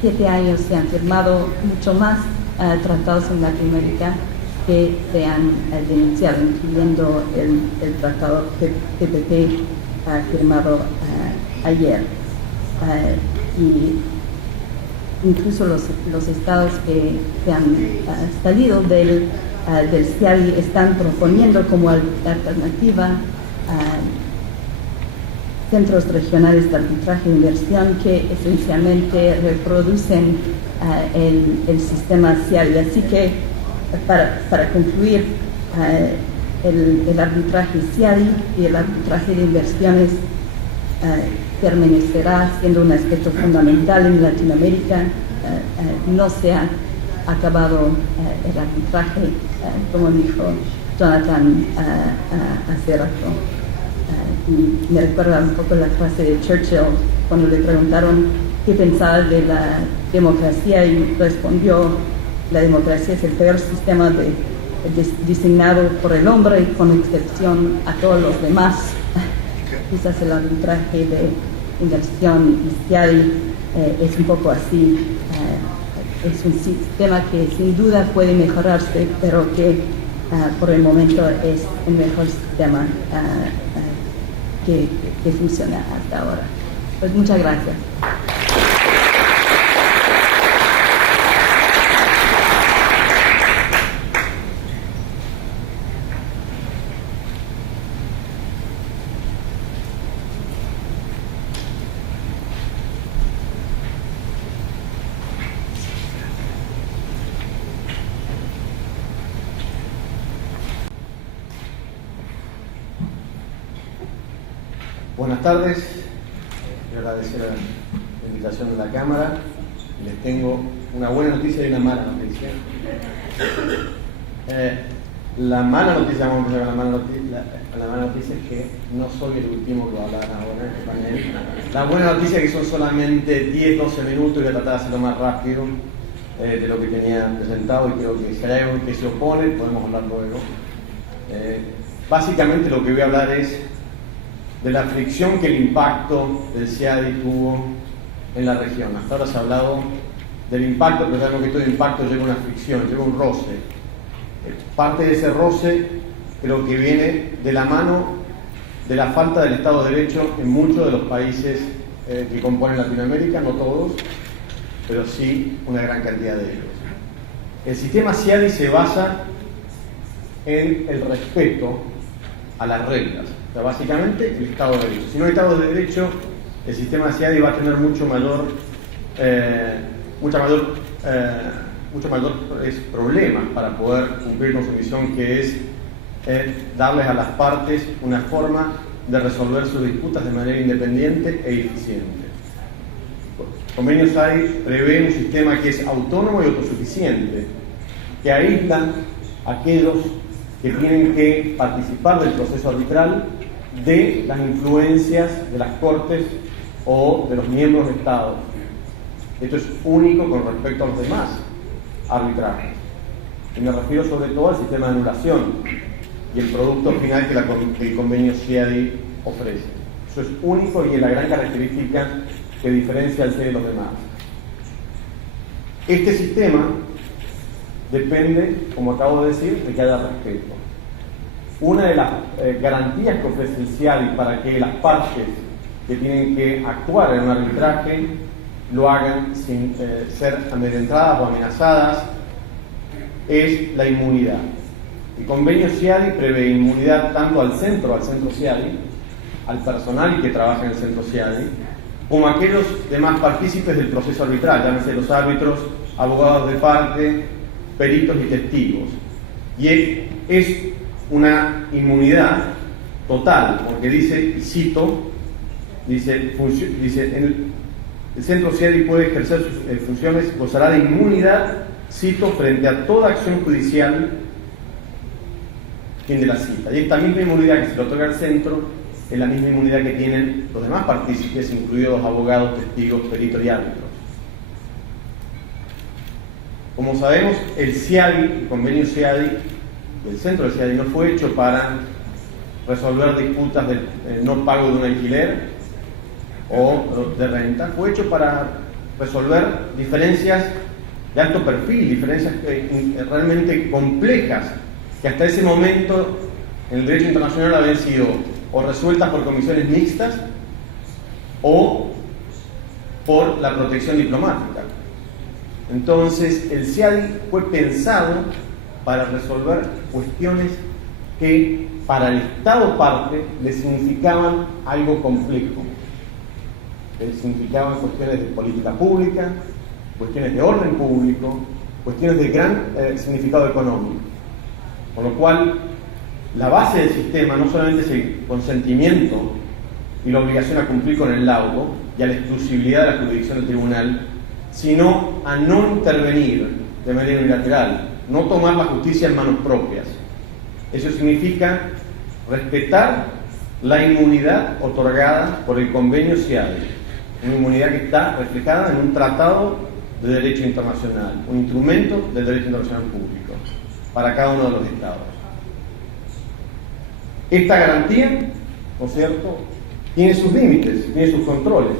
7 años se han firmado mucho más tratados en Latinoamérica que se han denunciado, incluyendo el tratado TPP firmado ayer. Y incluso los estados que han salido del CIADI están proponiendo como alternativa centros regionales de arbitraje e inversión que esencialmente reproducen el sistema CIADI. Así que para concluir, el arbitraje CIADI y el arbitraje de inversiones permanecerá siendo un aspecto fundamental en Latinoamérica. No se ha acabado el arbitraje, como dijo Jonathan hace rato. Y me recuerda un poco la frase de Churchill cuando le preguntaron qué pensaba de la democracia y respondió: la democracia es el peor sistema diseñado por el hombre, con excepción a todos los demás. Quizás el arbitraje de inversión y CIADI es un poco así. Es un sistema que sin duda puede mejorarse, pero que por el momento es el mejor sistema que funciona hasta ahora. Pues muchas gracias. Buenas tardes, quiero agradecer la invitación de la Cámara. Les tengo una buena noticia y una mala noticia. La mala noticia, vamos a empezar con la mala noticia es que no soy el último que va a hablar ahora en este panel. La buena noticia es que son solamente 10-12 minutos y voy a tratar de hacerlo más rápido de lo que tenía presentado, y creo que si hay algo que se opone podemos hablar luego. Básicamente lo que voy a hablar es de la fricción que el impacto del CIADI tuvo en la región. Hasta ahora se ha hablado del impacto, pero sabemos que todo impacto lleva una fricción, lleva un roce. Parte de ese roce creo que viene de la mano de la falta del Estado de Derecho en muchos de los países que componen Latinoamérica, no todos, pero sí una gran cantidad de ellos. El sistema CIADI se basa en el respeto a las reglas. O sea, básicamente el Estado de Derecho. Si no hay Estado de Derecho, el sistema CIADI va a tener mucho mayor problemas para poder cumplir con su misión, que es darles a las partes una forma de resolver sus disputas de manera independiente e eficiente. El convenio CIADI prevé un sistema que es autónomo y autosuficiente, que aísla a aquellos que tienen que participar del proceso arbitral de las influencias de las Cortes o de los miembros de Estado. Esto es único con respecto a los demás arbitrajes. Y me refiero sobre todo al sistema de anulación y el producto final que el convenio CIADI ofrece. Eso es único y es la gran característica que diferencia al CIADI de los demás. Este sistema depende, como acabo de decir, de que haya respeto. Una de las garantías que ofrece el CIADI para que las partes que tienen que actuar en un arbitraje lo hagan sin ser amedrentadas o amenazadas es la inmunidad. El convenio CIADI prevé inmunidad tanto al centro CIADI, al personal que trabaja en el centro CIADI, como a aquellos demás partícipes del proceso arbitral, llámese los árbitros, abogados de parte, peritos y testigos. Y es una inmunidad total, porque dice, y cito, dice el centro CIADI puede ejercer sus funciones, gozará de inmunidad cito, frente a toda acción judicial, fin de la cita. Y esta misma inmunidad que se le otorga al centro es la misma inmunidad que tienen los demás partícipes, incluidos los abogados, testigos, peritos y árbitros. Como sabemos, el CIADI, el convenio CIADI, el centro del CIADI no fue hecho para resolver disputas del no pago de un alquiler o de renta, fue hecho para resolver diferencias de alto perfil, diferencias realmente complejas, que hasta ese momento en el derecho internacional habían sido o resueltas por comisiones mixtas o por la protección diplomática. Entonces, el CIADI fue pensado para resolver cuestiones que para el Estado parte le significaban algo complejo. Le significaban cuestiones de política pública, cuestiones de orden público, cuestiones de gran significado económico. Con lo cual, la base del sistema no solamente es el consentimiento y la obligación a cumplir con el laudo y a la exclusividad de la jurisdicción del tribunal, sino a no intervenir de manera unilateral, no tomar la justicia en manos propias. Eso significa respetar la inmunidad otorgada por el convenio CIADI, una inmunidad que está reflejada en un tratado de derecho internacional, un instrumento del derecho internacional público para cada uno de los estados. Esta garantía, ¿no es cierto?, tiene sus límites, tiene sus controles.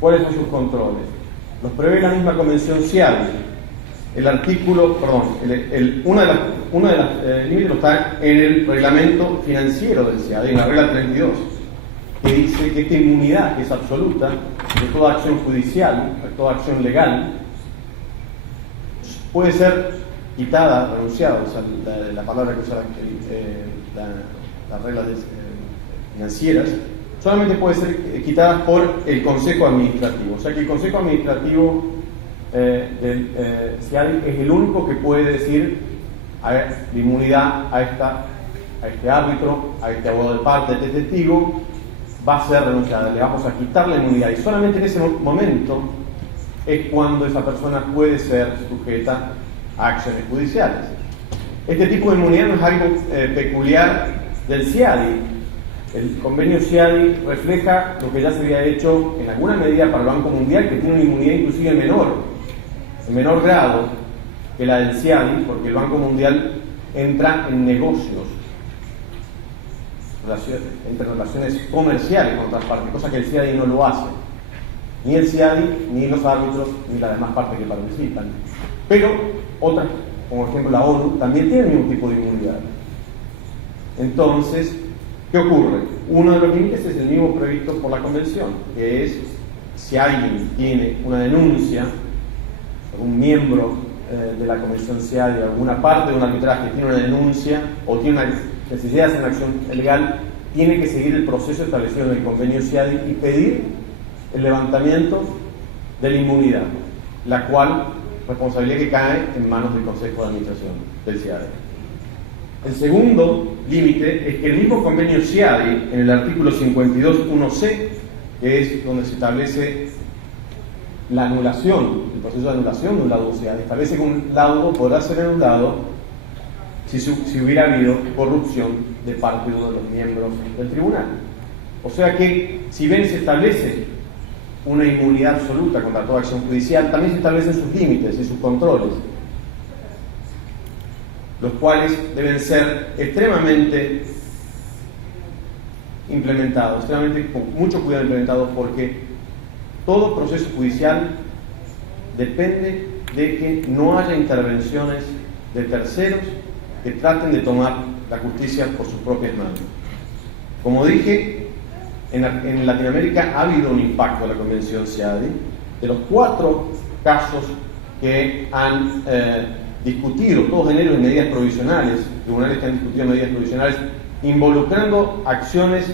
¿Cuáles son sus controles? Los prevé la misma convención CIADI. El artículo, uno de los límites está en el reglamento financiero del CIADI, en la regla 32, que dice que esta inmunidad, que es absoluta, de toda acción judicial, de toda acción legal, puede ser quitada, renunciada, o sea, la palabra que usa las reglas financieras, solamente puede ser quitada por el Consejo Administrativo. O sea que el Consejo Administrativo del CIADI es el único que puede decir la inmunidad a este árbitro, a este abogado de parte, a este testigo, va a ser renunciada, le vamos a quitar la inmunidad. Y solamente en ese momento es cuando esa persona puede ser sujeta a acciones judiciales. Este tipo de inmunidad no es algo peculiar del CIADI. El convenio CIADI refleja lo que ya se había hecho en alguna medida para el Banco Mundial, que tiene una inmunidad inclusive en menor grado que la del CIADI, porque el Banco Mundial entra en negocios, entre relaciones comerciales con otras partes, cosa que el CIADI no lo hace. Ni el CIADI, ni los árbitros, ni las demás partes que participan. Pero otras, como por ejemplo la ONU, también tienen el mismo tipo de inmunidad. Entonces, ¿qué ocurre? Uno de los límites es el mismo previsto por la Convención, que es si alguien tiene una denuncia, un miembro de la Convención CIADI, alguna parte de un arbitraje tiene una denuncia o tiene una necesidad de hacer una acción legal, tiene que seguir el proceso establecido en el convenio CIADI y pedir el levantamiento de la inmunidad, la cual responsabilidad que cae en manos del Consejo de Administración del CIADI. El segundo límite es que el mismo convenio CIADI, en el artículo 52.1c, que es donde se establece la anulación, el proceso de anulación de un laudo CIADI, establece que un laudo podrá ser anulado si hubiera habido corrupción de parte de uno de los miembros del tribunal. O sea que, si bien se establece una inmunidad absoluta contra toda acción judicial, también se establecen sus límites y sus controles, los cuales deben ser extremadamente implementados, con mucho cuidado implementados, porque todo proceso judicial depende de que no haya intervenciones de terceros que traten de tomar la justicia por sus propias manos. Como dije, en Latinoamérica ha habido un impacto de la Convención CIADI. De los 4 casos que han discutido, todos genéricos de medidas provisionales, tribunales que han discutido medidas provisionales, involucrando acciones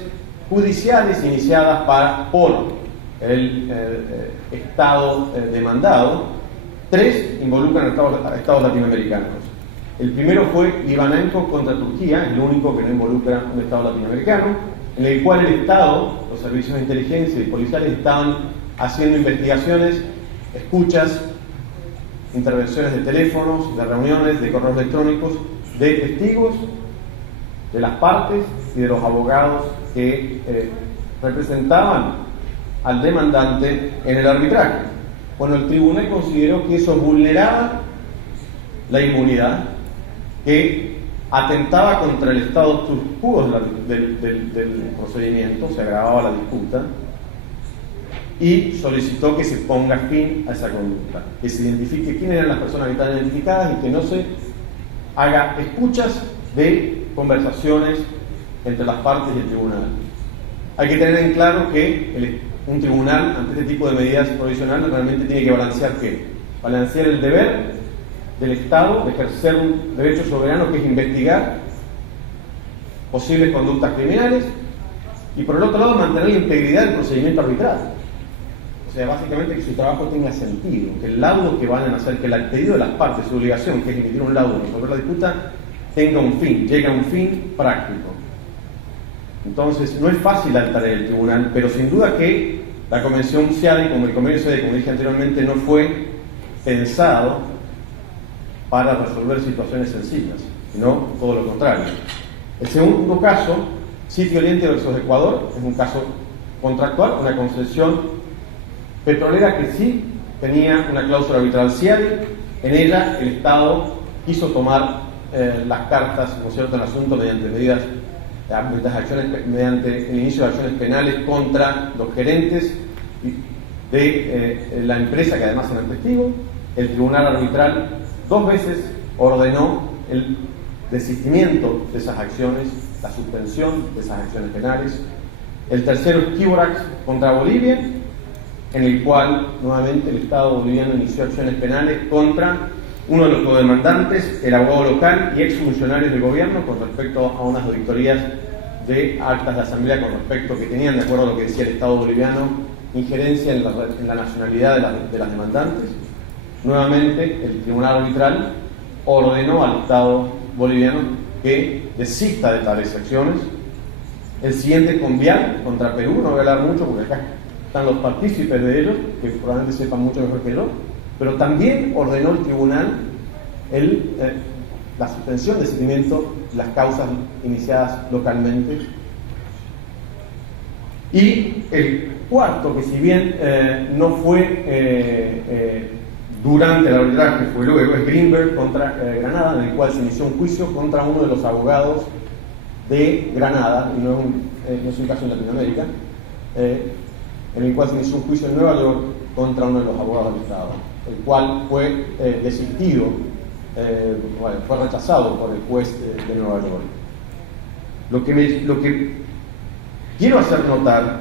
judiciales iniciadas por el Estado demandado, 3 involucran a estados latinoamericanos. El primero fue Libanenko contra Turquía, el único que no involucra un Estado latinoamericano, en el cual el Estado, los servicios de inteligencia y policiales estaban haciendo investigaciones, escuchas intervenciones de teléfonos, de reuniones, de correos electrónicos, de testigos, de las partes y de los abogados que representaban al demandante en el arbitraje. Bueno, el tribunal consideró que eso vulneraba la inmunidad, que atentaba contra el status quo del procedimiento, se agravaba la disputa, y solicitó que se ponga fin a esa conducta, que se identifique quiénes eran las personas que están identificadas y que no se haga escuchas de conversaciones entre las partes y el tribunal. Hay que tener en claro que un tribunal, ante este tipo de medidas provisionales, realmente tiene que balancear ¿qué? Balancear el deber del Estado de ejercer un derecho soberano, que es investigar posibles conductas criminales, y por el otro lado mantener la integridad del procedimiento arbitral. O sea, básicamente que su trabajo tenga sentido, que el laudo que vayan a hacer, que el pedido de las partes, su obligación, que es emitir un laudo y resolver la disputa, tenga un fin, llegue a un fin práctico. Entonces, no es fácil la tarea del tribunal, pero sin duda que la Convención CIADI, como el convenio CIADI, como dije anteriormente, no fue pensado para resolver situaciones sencillas, sino todo lo contrario. El segundo caso, Sitio Oriente versus Ecuador, es un caso contractual, una concesión petrolera que sí tenía una cláusula arbitral CIADI. En ella el Estado quiso tomar las cartas, ¿no es cierto?, en el asunto mediante medidas, mediante el inicio de acciones penales contra los gerentes de la empresa, que además eran testigos. El tribunal arbitral 2 veces ordenó el desistimiento de esas acciones, la suspensión de esas acciones penales. El tercero es Kiborax contra Bolivia, en el cual nuevamente el Estado boliviano inició acciones penales contra uno de los codemandantes, el abogado local y exfuncionarios del gobierno, con respecto a unas auditorías de actas de asamblea con respecto que tenían, de acuerdo a lo que decía el Estado boliviano, injerencia en la nacionalidad de las demandantes. Nuevamente el tribunal arbitral ordenó al Estado boliviano que desista de tales acciones. El siguiente, Convial contra Perú, no voy a hablar mucho porque acá están los partícipes de ellos, que probablemente sepan mucho mejor que yo, pero también ordenó el tribunal la suspensión de seguimiento de las causas iniciadas localmente. Y el cuarto, que si bien no fue durante el arbitraje, fue luego, es Greenberg contra Granada, en el cual se inició un juicio contra uno de los abogados de Granada, y no es un caso en Latinoamérica, en el cual se inició un juicio en Nueva York contra uno de los abogados del Estado, el cual fue desistido, fue rechazado por el juez de Nueva York. Lo que quiero hacer notar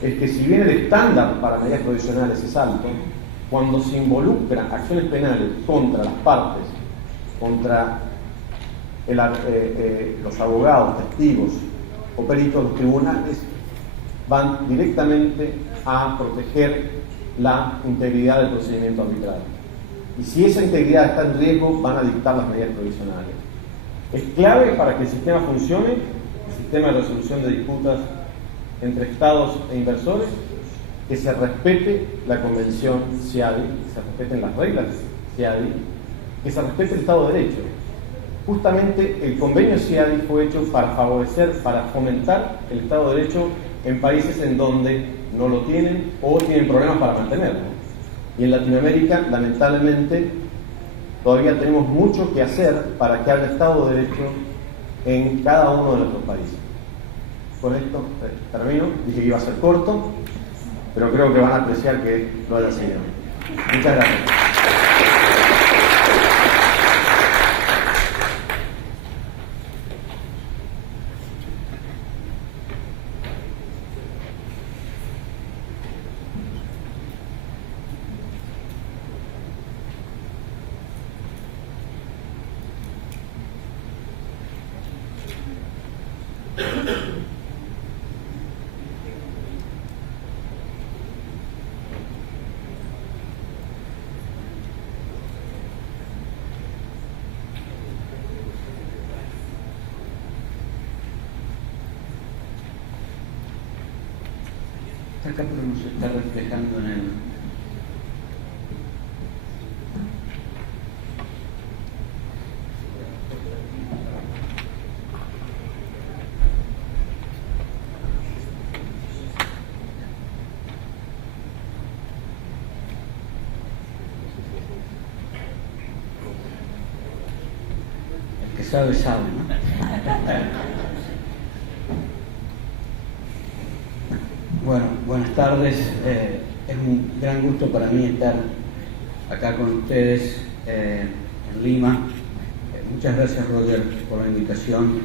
es que si bien el estándar para medidas provisionales es alto, cuando se involucran acciones penales contra las partes, contra los abogados, testigos o peritos, los tribunales van directamente a proteger la integridad del procedimiento arbitral. Y si esa integridad está en riesgo, van a dictar las medidas provisionales. Es clave para que el sistema funcione, el sistema de resolución de disputas entre estados e inversores, que se respete la Convención CIADI, que se respeten las reglas CIADI, que se respete el Estado de Derecho. Justamente el convenio CIADI fue hecho para favorecer, para fomentar el Estado de Derecho en países en donde no lo tienen o tienen problemas para mantenerlo. Y en Latinoamérica, lamentablemente, todavía tenemos mucho que hacer para que haya Estado de Derecho en cada uno de nuestros países. Con esto termino. Dije que iba a ser corto, pero creo que van a apreciar que lo haya seguido. Muchas gracias. Acá podemos estar reflejando en sabe, sabe, ¿no? Bueno, buenas tardes. Es un gran gusto para mí estar acá con ustedes en Lima. Muchas gracias, Roger, por la invitación.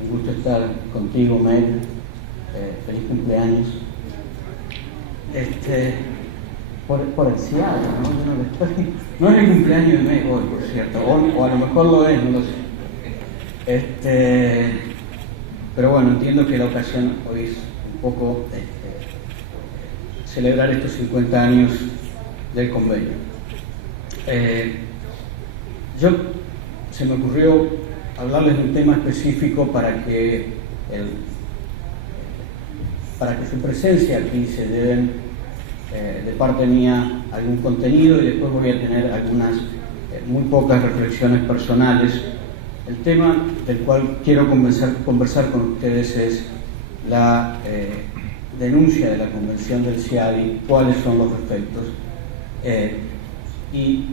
Un gusto estar contigo, Meg. Feliz cumpleaños. Por el Seattle, ¿no? Bueno, después, no es el cumpleaños de Meg hoy, por cierto, o a lo mejor lo es, no lo sé. Pero bueno, entiendo que la ocasión hoy es un poco celebrar estos 50 años del convenio. Se me ocurrió hablarles de un tema específico para que su presencia aquí se den de parte mía algún contenido, y después voy a tener algunas muy pocas reflexiones personales. El tema del cual quiero conversar con ustedes es la denuncia de la Convención del CIADI, cuáles son los efectos y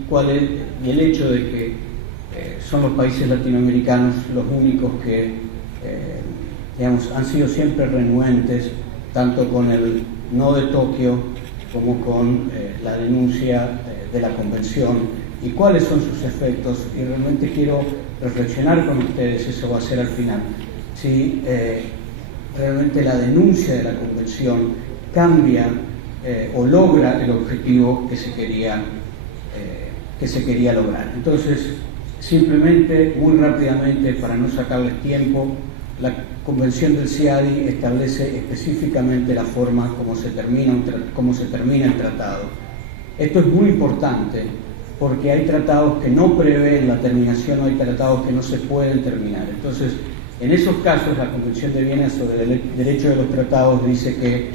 el hecho de que son los países latinoamericanos los únicos que han sido siempre renuentes tanto con el no de Tokio como con la denuncia de la Convención, y cuáles son sus efectos. Y realmente quiero reflexionar con ustedes, eso va a ser al final, si realmente la denuncia de la Convención cambia o logra el objetivo que se quería lograr. Entonces, simplemente, muy rápidamente, para no sacarles tiempo, la Convención del CIADI establece específicamente la forma como se termina el tratado. Esto es muy importante porque hay tratados que no prevén la terminación, o hay tratados que no se pueden terminar. Entonces, en esos casos, la Convención de Viena sobre el derecho de los tratados dice que,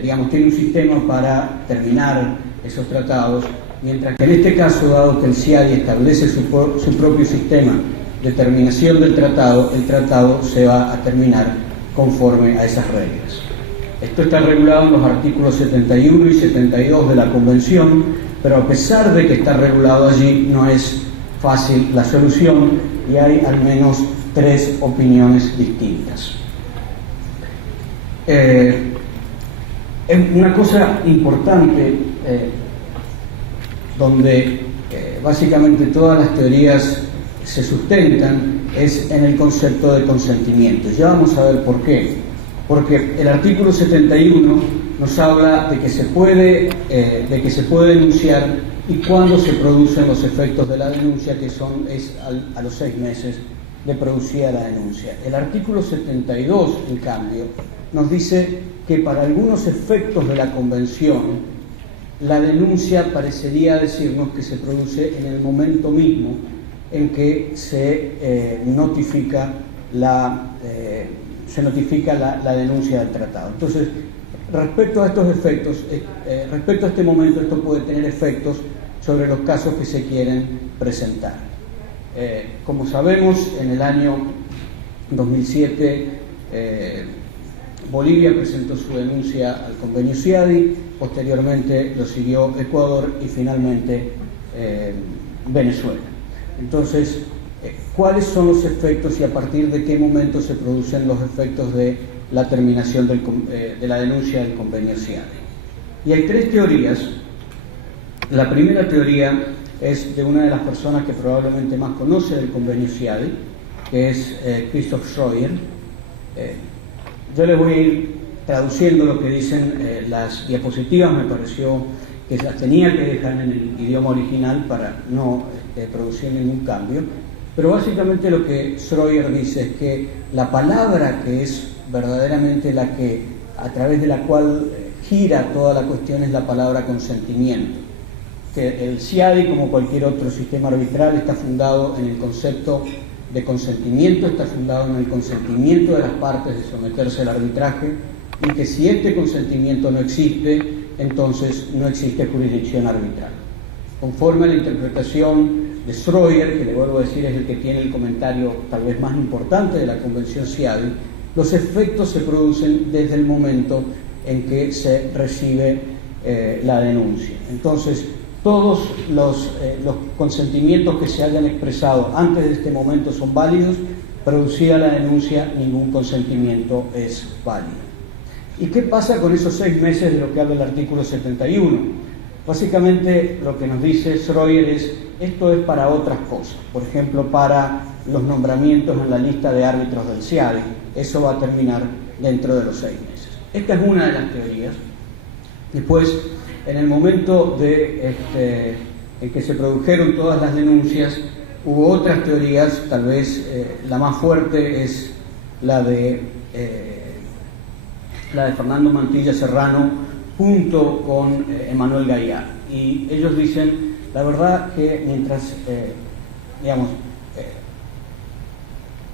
tiene un sistema para terminar esos tratados, mientras que en este caso, dado que el CIADI establece su propio sistema de terminación del tratado, el tratado se va a terminar conforme a esas reglas. Esto está regulado en los artículos 71 y 72 de la Convención, pero a pesar de que está regulado allí, no es fácil la solución y hay al menos 3 opiniones distintas. Una cosa importante, donde básicamente todas las teorías se sustentan, es en el concepto de consentimiento. Ya vamos a ver por qué. Porque el artículo 71 nos habla de que se puede denunciar y cuándo se producen los efectos de la denuncia, que es a los 6 meses de producida la denuncia. El artículo 72, en cambio, nos dice que para algunos efectos de la Convención, la denuncia parecería decirnos que se produce en el momento mismo en que se notifica la denuncia del tratado. Entonces, respecto a estos efectos, respecto a este momento, esto puede tener efectos sobre los casos que se quieren presentar. Como sabemos, en el año 2007 Bolivia presentó su denuncia al convenio CIADI, posteriormente lo siguió Ecuador y finalmente Venezuela. Entonces, ¿cuáles son los efectos y a partir de qué momento se producen los efectos de la terminación de la denuncia del convenio CIADI? Y hay 3 teorías. La primera teoría es de una de las personas que probablemente más conoce del convenio CIADI, que es Christoph Schroyer. Yo les voy a ir traduciendo lo que dicen las diapositivas. Me pareció que las tenía que dejar en el idioma original para no producir ningún cambio, pero básicamente lo que Schroyer dice es que la palabra que es verdaderamente la que, a través de la cual gira toda la cuestión, es la palabra consentimiento. Que el CIADI, como cualquier otro sistema arbitral, está fundado en el concepto de consentimiento, está fundado en el consentimiento de las partes de someterse al arbitraje, y que si este consentimiento no existe, entonces no existe jurisdicción arbitral. Conforme a la interpretación de Schroyer, que le vuelvo a decir es el que tiene el comentario tal vez más importante de la Convención CIADI, los efectos se producen desde el momento en que se recibe la denuncia. Entonces, todos los consentimientos que se hayan expresado antes de este momento son válidos, producida la denuncia, ningún consentimiento es válido. ¿Y qué pasa con esos 6 meses de lo que habla el artículo 71? Básicamente lo que nos dice Schroyer es, esto es para otras cosas, por ejemplo para los nombramientos en la lista de árbitros del CIADI, eso va a terminar dentro de los 6 meses. Esta es una de las teorías. Después, en el momento en que se produjeron todas las denuncias, hubo otras teorías, tal vez la más fuerte es la de Fernando Mantilla Serrano junto con Emmanuel Gaillard. Y ellos dicen, la verdad que mientras,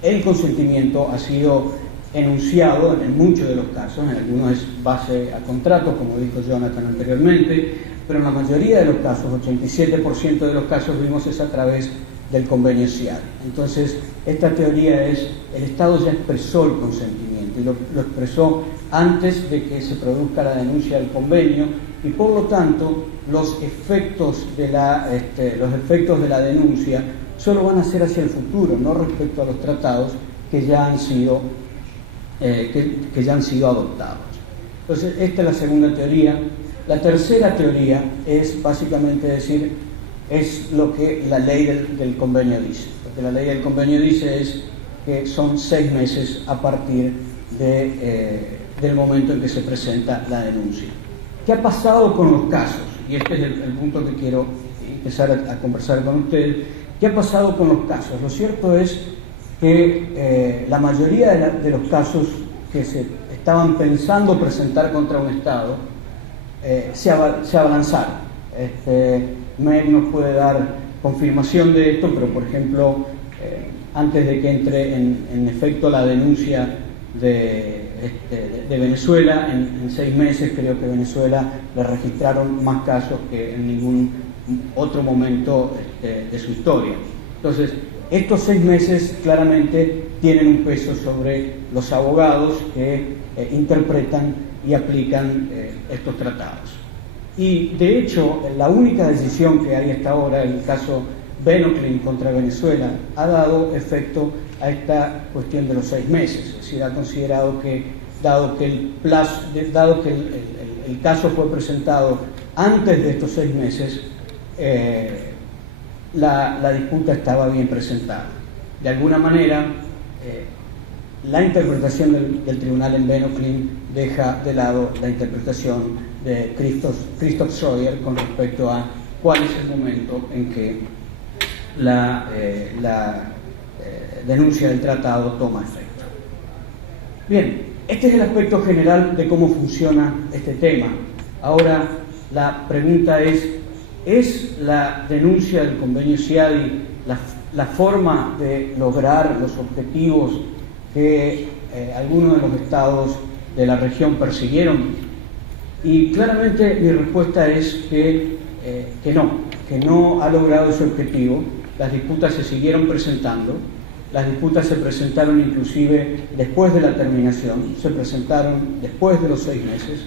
el consentimiento ha sido enunciado en muchos de los casos, en algunos es base a contrato, como dijo Jonathan anteriormente, pero en la mayoría de los casos, 87% de los casos, vimos es a través del convenio CIADI. Entonces, esta teoría es, el Estado ya expresó el consentimiento y lo expresó antes de que se produzca la denuncia del convenio y por lo tanto los efectos de la denuncia solo van a ser hacia el futuro, no respecto a los tratados que ya han sido adoptados. Entonces, esta es la segunda teoría. La tercera teoría es básicamente decir, es lo que la ley del convenio dice. Lo que la ley del convenio dice es que son 6 meses a partir del momento en que se presenta la denuncia. ¿Qué ha pasado con los casos? Y este es el punto que quiero empezar a conversar con ustedes. ¿Qué ha pasado con los casos? Lo cierto es que la mayoría de los casos que se estaban pensando presentar contra un Estado se abalanzaron. MEC nos puede dar confirmación de esto, pero por ejemplo, antes de que entre en efecto la denuncia de Venezuela, en 6 meses creo que Venezuela le registraron más casos que en ningún otro momento de su historia. Entonces, estos 6 meses claramente tienen un peso sobre los abogados que interpretan y aplican estos tratados. Y de hecho, la única decisión que hay hasta ahora, el caso Benoclin contra Venezuela, ha dado efecto a esta cuestión de los 6 meses. Es decir, ha considerado que, dado que el caso fue presentado antes de estos 6 meses, la disputa estaba bien presentada. De alguna manera, la interpretación del tribunal en Benoclin deja de lado la interpretación de Christoph Schroyer con respecto a cuál es el momento en que la denuncia del tratado toma efecto. Bien, este es el aspecto general de cómo funciona este tema. Ahora, la pregunta ¿es la denuncia del convenio CIADI la forma de lograr los objetivos que algunos de los estados de la región persiguieron? Y claramente mi respuesta es que no ha logrado ese objetivo. Las disputas se siguieron presentando, las disputas se presentaron inclusive después de la terminación, se presentaron después de los 6 meses.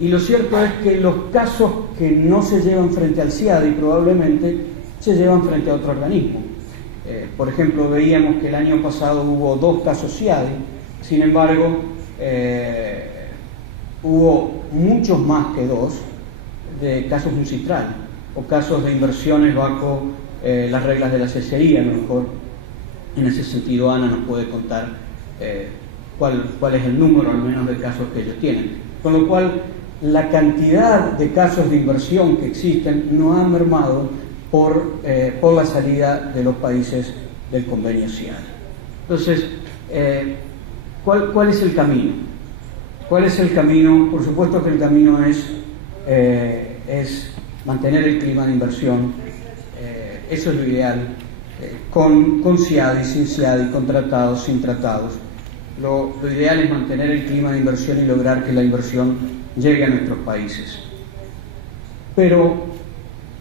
Y lo cierto es que los casos que no se llevan frente al CIADI probablemente se llevan frente a otro organismo. Por ejemplo, veíamos que el año pasado hubo 2 casos CIADI, sin embargo, hubo muchos más que 2 de casos UNCITRAL o casos de inversiones bajo las reglas de la CCI. A lo mejor en ese sentido Ana nos puede contar cuál es el número al menos de casos que ellos tienen. Con lo cual, la cantidad de casos de inversión que existen no ha mermado por la salida de los países del convenio CIADI. Entonces, ¿cuál es el camino? ¿Cuál es el camino? Por supuesto que el camino es mantener el clima de inversión, eso es lo ideal, con CIADI, sin CIADI, con tratados, sin tratados. Lo ideal es mantener el clima de inversión y lograr que la inversión llegue a nuestros países. Pero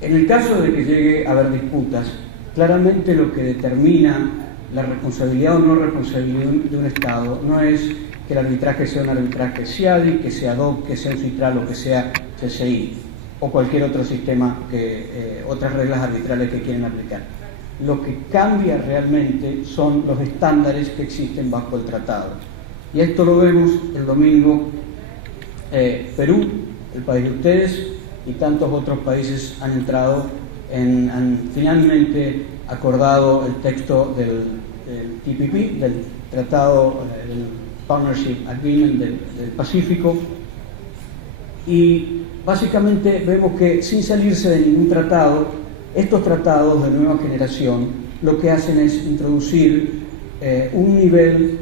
en el caso de que llegue a haber disputas, claramente lo que determina la responsabilidad o no responsabilidad de un Estado no es que el arbitraje sea un arbitraje CIADI, que sea DOC, que sea UNCITRAL o que sea CCI. o cualquier otro sistema, otras reglas arbitrales que quieren aplicar. Lo que cambia realmente son los estándares que existen bajo el tratado. Y esto lo vemos el domingo. Perú, el país de ustedes, y tantos otros países han entrado, han finalmente acordado el texto del TPP, del Tratado, del Partnership Agreement del Pacífico, y básicamente vemos que sin salirse de ningún tratado, estos tratados de nueva generación lo que hacen es introducir un nivel,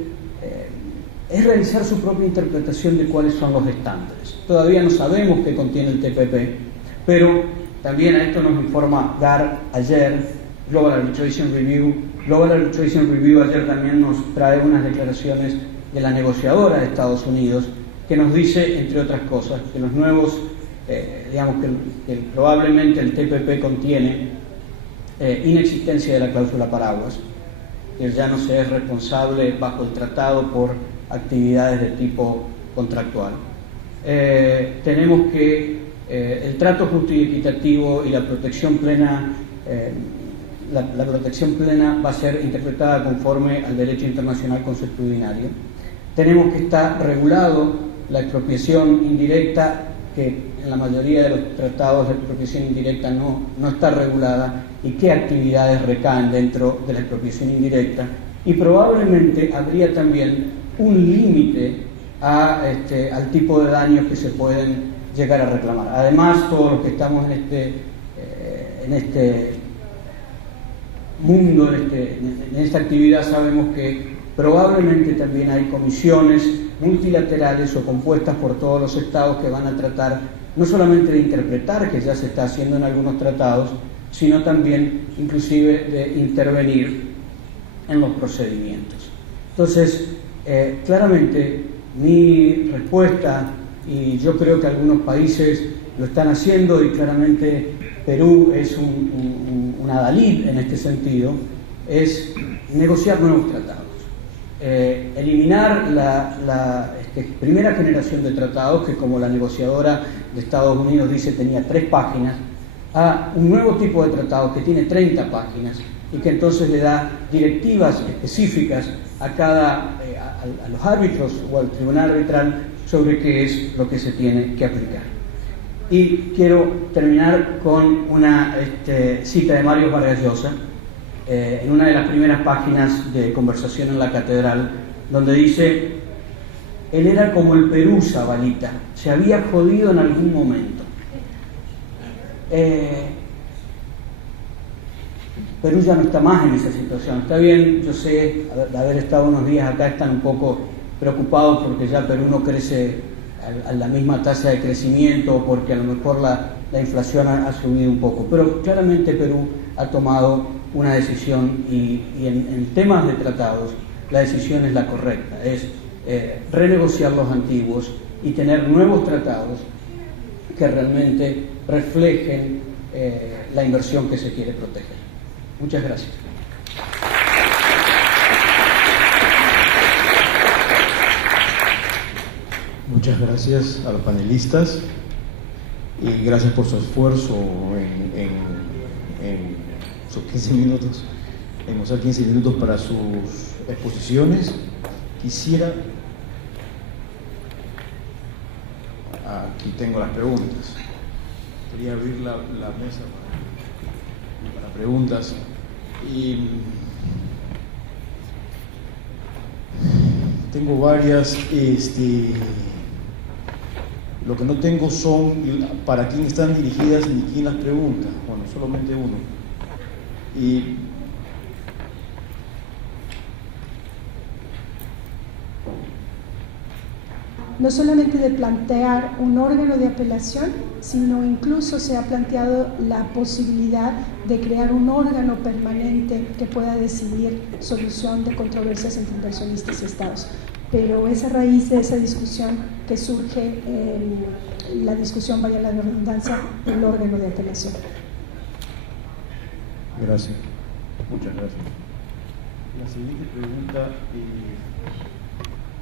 es realizar su propia interpretación de cuáles son los estándares. Todavía no sabemos qué contiene el TPP, pero también a esto nos informa GAR ayer, Global Arbitration Review. Global Arbitration Review ayer también nos trae unas declaraciones de la negociadora de Estados Unidos que nos dice, entre otras cosas, que los nuevos, digamos que probablemente el TPP contiene inexistencia de la cláusula paraguas, que ya no se es responsable bajo el tratado por actividades de tipo contractual. Tenemos que el trato justo y equitativo y la protección plena, la protección plena va a ser interpretada conforme al derecho internacional consuetudinario. Tenemos que estar regulado la expropiación indirecta, que en la mayoría de los tratados la expropiación indirecta no está regulada, y qué actividades recaen dentro de la expropiación indirecta. Y probablemente habría también un límite al tipo de daños que se pueden llegar a reclamar. Además, todos los que estamos en este mundo, en esta actividad, sabemos que probablemente también hay comisiones multilaterales o compuestas por todos los estados que van a tratar no solamente de interpretar, que ya se está haciendo en algunos tratados, sino también inclusive de intervenir en los procedimientos. Entonces, claramente mi respuesta, y yo creo que algunos países lo están haciendo, y claramente Perú es un adalid en este sentido, es negociar nuevos tratados. Eliminar la primera generación de tratados, que como la negociadora de Estados Unidos dice tenía 3 páginas, a un nuevo tipo de tratado que tiene 30 páginas y que entonces le da directivas específicas a los árbitros o al tribunal arbitral sobre qué es lo que se tiene que aplicar. Y quiero terminar con una cita de Mario Vargas Llosa, en una de las primeras páginas de Conversación en la Catedral, donde dice: él era como el Perú, Zabalita, se había jodido en algún momento. Perú ya no está más en esa situación. Está bien, yo sé, de haber estado unos días acá, están un poco preocupados porque ya Perú no crece a la misma tasa de crecimiento, porque a lo mejor la inflación ha subido un poco, pero claramente Perú ha tomado una decisión, y en temas de tratados la decisión es la correcta, es renegociar los antiguos y tener nuevos tratados que realmente reflejen la inversión que se quiere proteger. Muchas gracias. Muchas gracias a los panelistas y gracias por su esfuerzo en sus 15 minutos, en usar 15 minutos para sus exposiciones. Quisiera, aquí tengo las preguntas, quería abrir la mesa para preguntas, y tengo varias. Lo que no tengo son para quién están dirigidas ni quién las pregunta. Bueno, solamente uno. Y no solamente de plantear un órgano de apelación, sino incluso se ha planteado la posibilidad de crear un órgano permanente que pueda decidir solución de controversias entre inversionistas y estados. Pero es a raíz de esa discusión que surge la discusión, vaya la redundancia, del órgano de apelación. Gracias. Muchas gracias. La siguiente pregunta,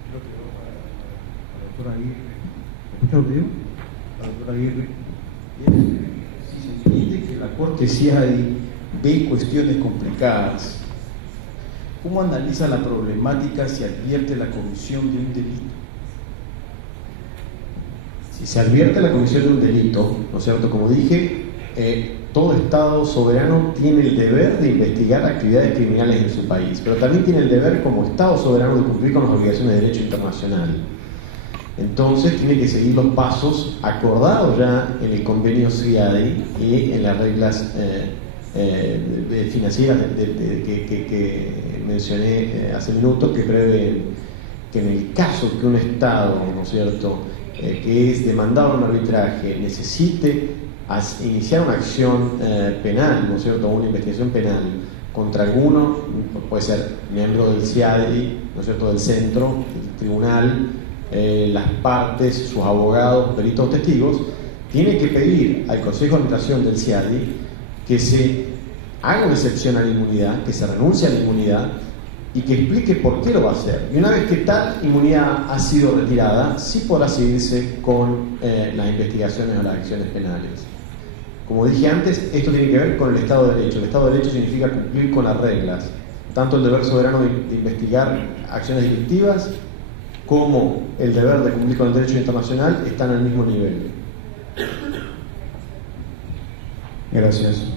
creo que para la doctora Aguirre. ¿Me escucha el video? La doctora Aguirre. Si se entiende que la Corte CIADI ve cuestiones complicadas, ¿cómo analiza la problemática si advierte la comisión de un delito? Si se advierte la comisión de un delito, ¿no es cierto? Como dije, todo Estado soberano tiene el deber de investigar actividades criminales en su país, pero también tiene el deber como Estado soberano de cumplir con las obligaciones de derecho internacional. Entonces tiene que seguir los pasos acordados ya en el convenio CIADI y en las reglas financieras que mencioné hace minutos, que prevén que en el caso que un Estado, ¿no es cierto?, que es demandado en un arbitraje, necesite iniciar una acción penal, ¿no es cierto?, una investigación penal contra alguno, puede ser miembro del CIADI, ¿no es cierto?, del centro, del tribunal, las partes, sus abogados, peritos, testigos, tiene que pedir al Consejo de Administración del CIADI que se haga una excepción a la inmunidad, que se renuncie a la inmunidad y que explique por qué lo va a hacer. Y una vez que tal inmunidad ha sido retirada, sí podrá seguirse con las investigaciones o las acciones penales. Como dije antes, esto tiene que ver con el Estado de Derecho. El Estado de Derecho significa cumplir con las reglas. Tanto el deber soberano de investigar acciones delictivas como el deber de cumplir con el derecho internacional están al mismo nivel. Gracias.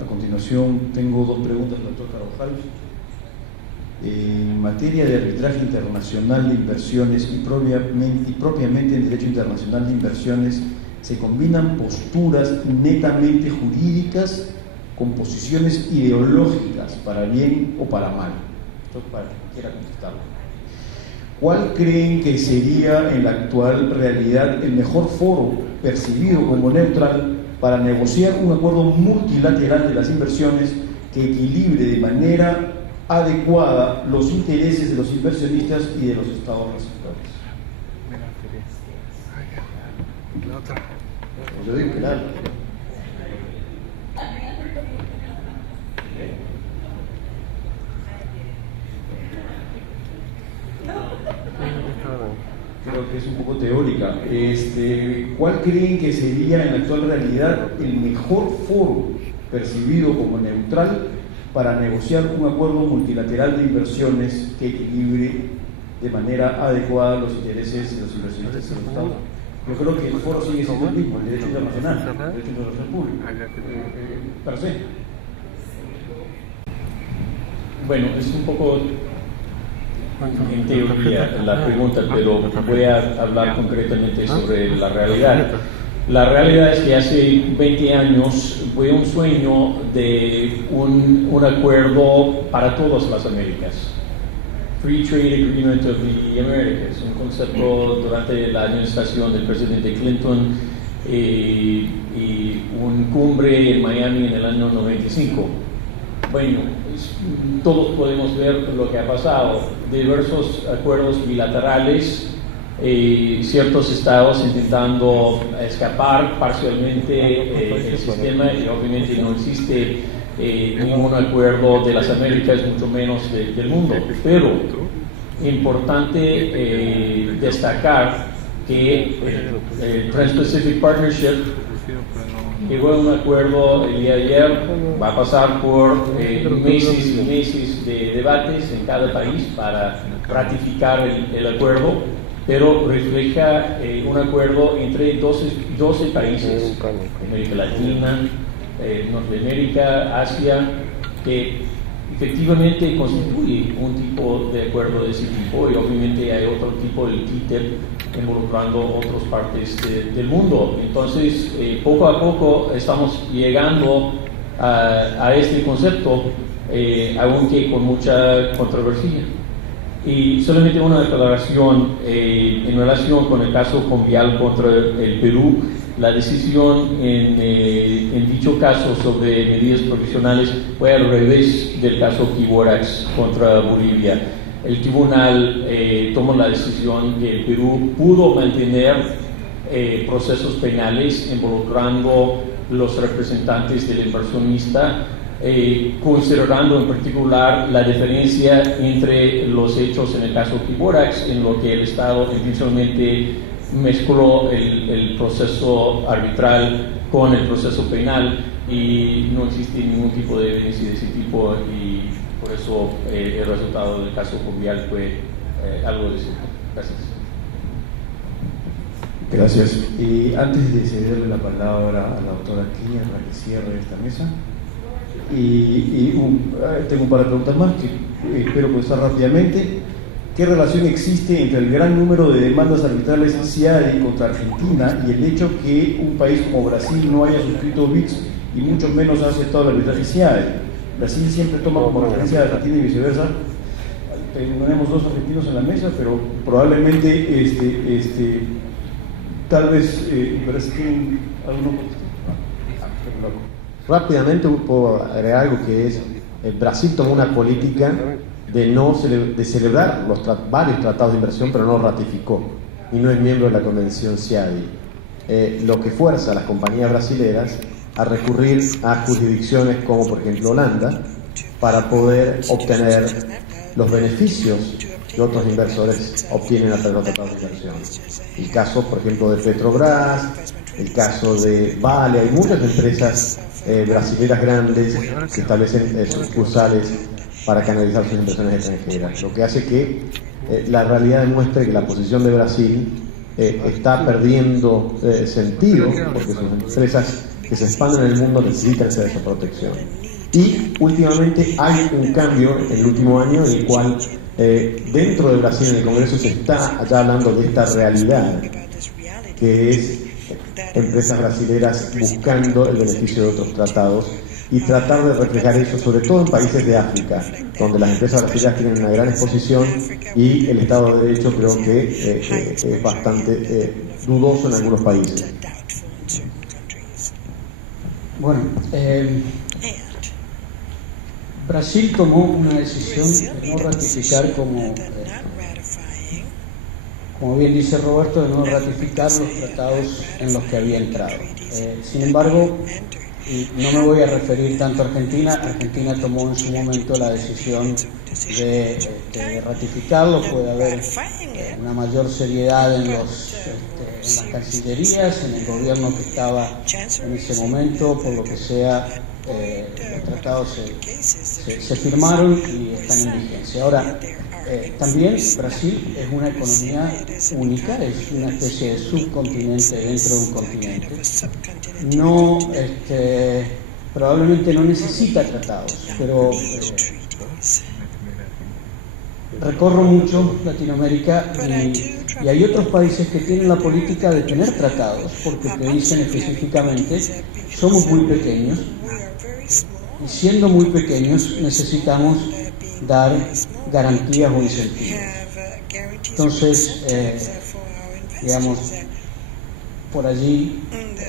A continuación tengo dos preguntas al doctor Carvajal. En materia de arbitraje internacional de inversiones y propiamente en derecho internacional de inversiones, se combinan posturas netamente jurídicas con posiciones ideológicas, para bien o para mal. Esto para quien quiera contestarlo. ¿Cuál creen que sería en la actual realidad el mejor foro percibido como neutral para negociar un acuerdo multilateral de las inversiones que equilibre de manera adecuada los intereses de los inversionistas y de los estados receptores? Yo digo que nada. Creo que es un poco teórica. ¿Cuál creen que sería en la actual realidad el mejor foro percibido como neutral para negociar un acuerdo multilateral de inversiones que equilibre de manera adecuada los intereses de los inversionistas y los estados? Yo creo que el foro sigue siendo el mismo, el derecho internacional, el derecho internacional público, per se. Bueno, es un poco en teoría la pregunta, pero voy a hablar concretamente sobre la realidad. La realidad es que hace 20 años fue un sueño de un acuerdo para todas las Américas. Free Trade Agreement of the Americas, un concepto durante la administración del presidente Clinton y un cumbre en Miami en el año 95. Bueno, todos podemos ver lo que ha pasado, diversos acuerdos bilaterales, ciertos estados intentando escapar parcialmente del sistema, y obviamente no existe ningún acuerdo de las Américas, mucho menos del mundo, pero importante destacar que el Trans-Pacific Partnership llegó a un acuerdo el día de ayer. Va a pasar por meses y meses de debates en cada país para ratificar el acuerdo, pero refleja un acuerdo entre 12 países, América Latina, Norteamérica, Asia, que efectivamente constituye un tipo de acuerdo de ese tipo, y obviamente hay otro tipo, el TTIP, involucrando otras partes del mundo. Entonces, poco a poco estamos llegando a este concepto, aunque con mucha controversia. Y solamente una declaración en relación con el caso Convial contra el Perú. La decisión en dicho caso sobre medidas provisionales fue al revés del caso Kiborax contra Bolivia. El tribunal tomó la decisión que el Perú pudo mantener procesos penales involucrando los representantes del inversionista, considerando en particular la diferencia entre los hechos en el caso Kiborax, en lo que el Estado intencionalmente mezcló el proceso arbitral con el proceso penal y no existe ningún tipo de evidencia de ese tipo, y por eso el resultado del caso Jovial fue algo de eso. Gracias. Gracias. Y antes de cederle la palabra a la doctora Kenia para que cierre esta mesa, tengo un par de preguntas más que espero contestar rápidamente. ¿Qué relación existe entre el gran número de demandas arbitrales CIADI contra Argentina y el hecho que un país como Brasil no haya suscrito BITS y mucho menos ha aceptado el arbitraje CIADI? Brasil siempre toma como referencia a Argentina y viceversa. Tenemos dos argentinos en la mesa, pero probablemente tal vez Brasil alguno. Rápidamente puedo agregar algo que es: Brasil tomó una política de celebrar varios tratados de inversión, pero no ratificó y no es miembro de la convención CIADI, lo que fuerza a las compañías brasileras a recurrir a jurisdicciones como por ejemplo Holanda para poder obtener los beneficios que otros inversores obtienen a través de los tratados de inversión. El caso, por ejemplo, de Petrobras, el caso de Vale, hay muchas empresas brasileras grandes que establecen sucursales para canalizar sus inversiones extranjeras, lo que hace que la realidad demuestre que la posición de Brasil está perdiendo sentido, porque sus empresas que se expanden en el mundo necesitan esa protección. Y últimamente hay un cambio en el último año en el cual dentro de Brasil, en el Congreso, se está ya hablando de esta realidad, que es empresas brasileras buscando el beneficio de otros tratados y tratar de reflejar eso, sobre todo en países de África, donde las empresas brasileñas tienen una gran exposición y el Estado de Derecho creo que es bastante dudoso en algunos países. Bueno, Brasil tomó una decisión de no ratificar, como bien dice Roberto, de no ratificar los tratados en los que había entrado. Sin embargo, y no me voy a referir tanto a Argentina. Argentina tomó en su momento la decisión de ratificarlo. Puede haber una mayor seriedad en las cancillerías, en el gobierno que estaba en ese momento. Por lo que sea, los tratados se firmaron y están en vigencia. Ahora, también Brasil es una economía única, es una especie de subcontinente dentro de un continente. No, probablemente no necesita tratados, pero recorro mucho Latinoamérica y hay otros países que tienen la política de tener tratados, porque te dicen específicamente: somos muy pequeños y siendo muy pequeños necesitamos dar garantías o incentivos. Entonces, digamos, por allí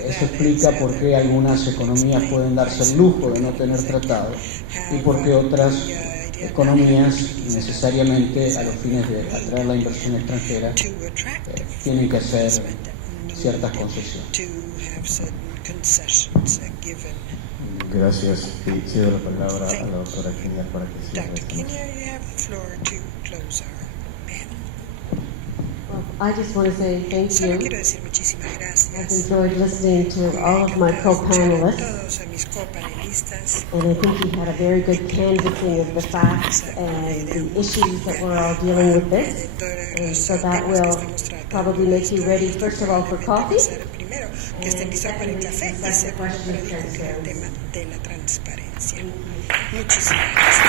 eso explica por qué algunas economías pueden darse el lujo de no tener tratados y por qué otras economías, necesariamente a los fines de atraer la inversión extranjera, tienen que hacer ciertas concesiones. Gracias. Y cedo la palabra a la doctora Kenia para que cierre. I just want to say thank you. Solo quiero decir muchísimas gracias. I've enjoyed listening to all of my co-panelists, Todos a mis copanelistas. and I think you had a very good canvassing of the facts and the issues that we're all dealing with this. And so that will probably make you ready, first of all, for coffee. Primero, que estén listos para el café y segundo, para el tema de la transparencia. Muchísimas gracias.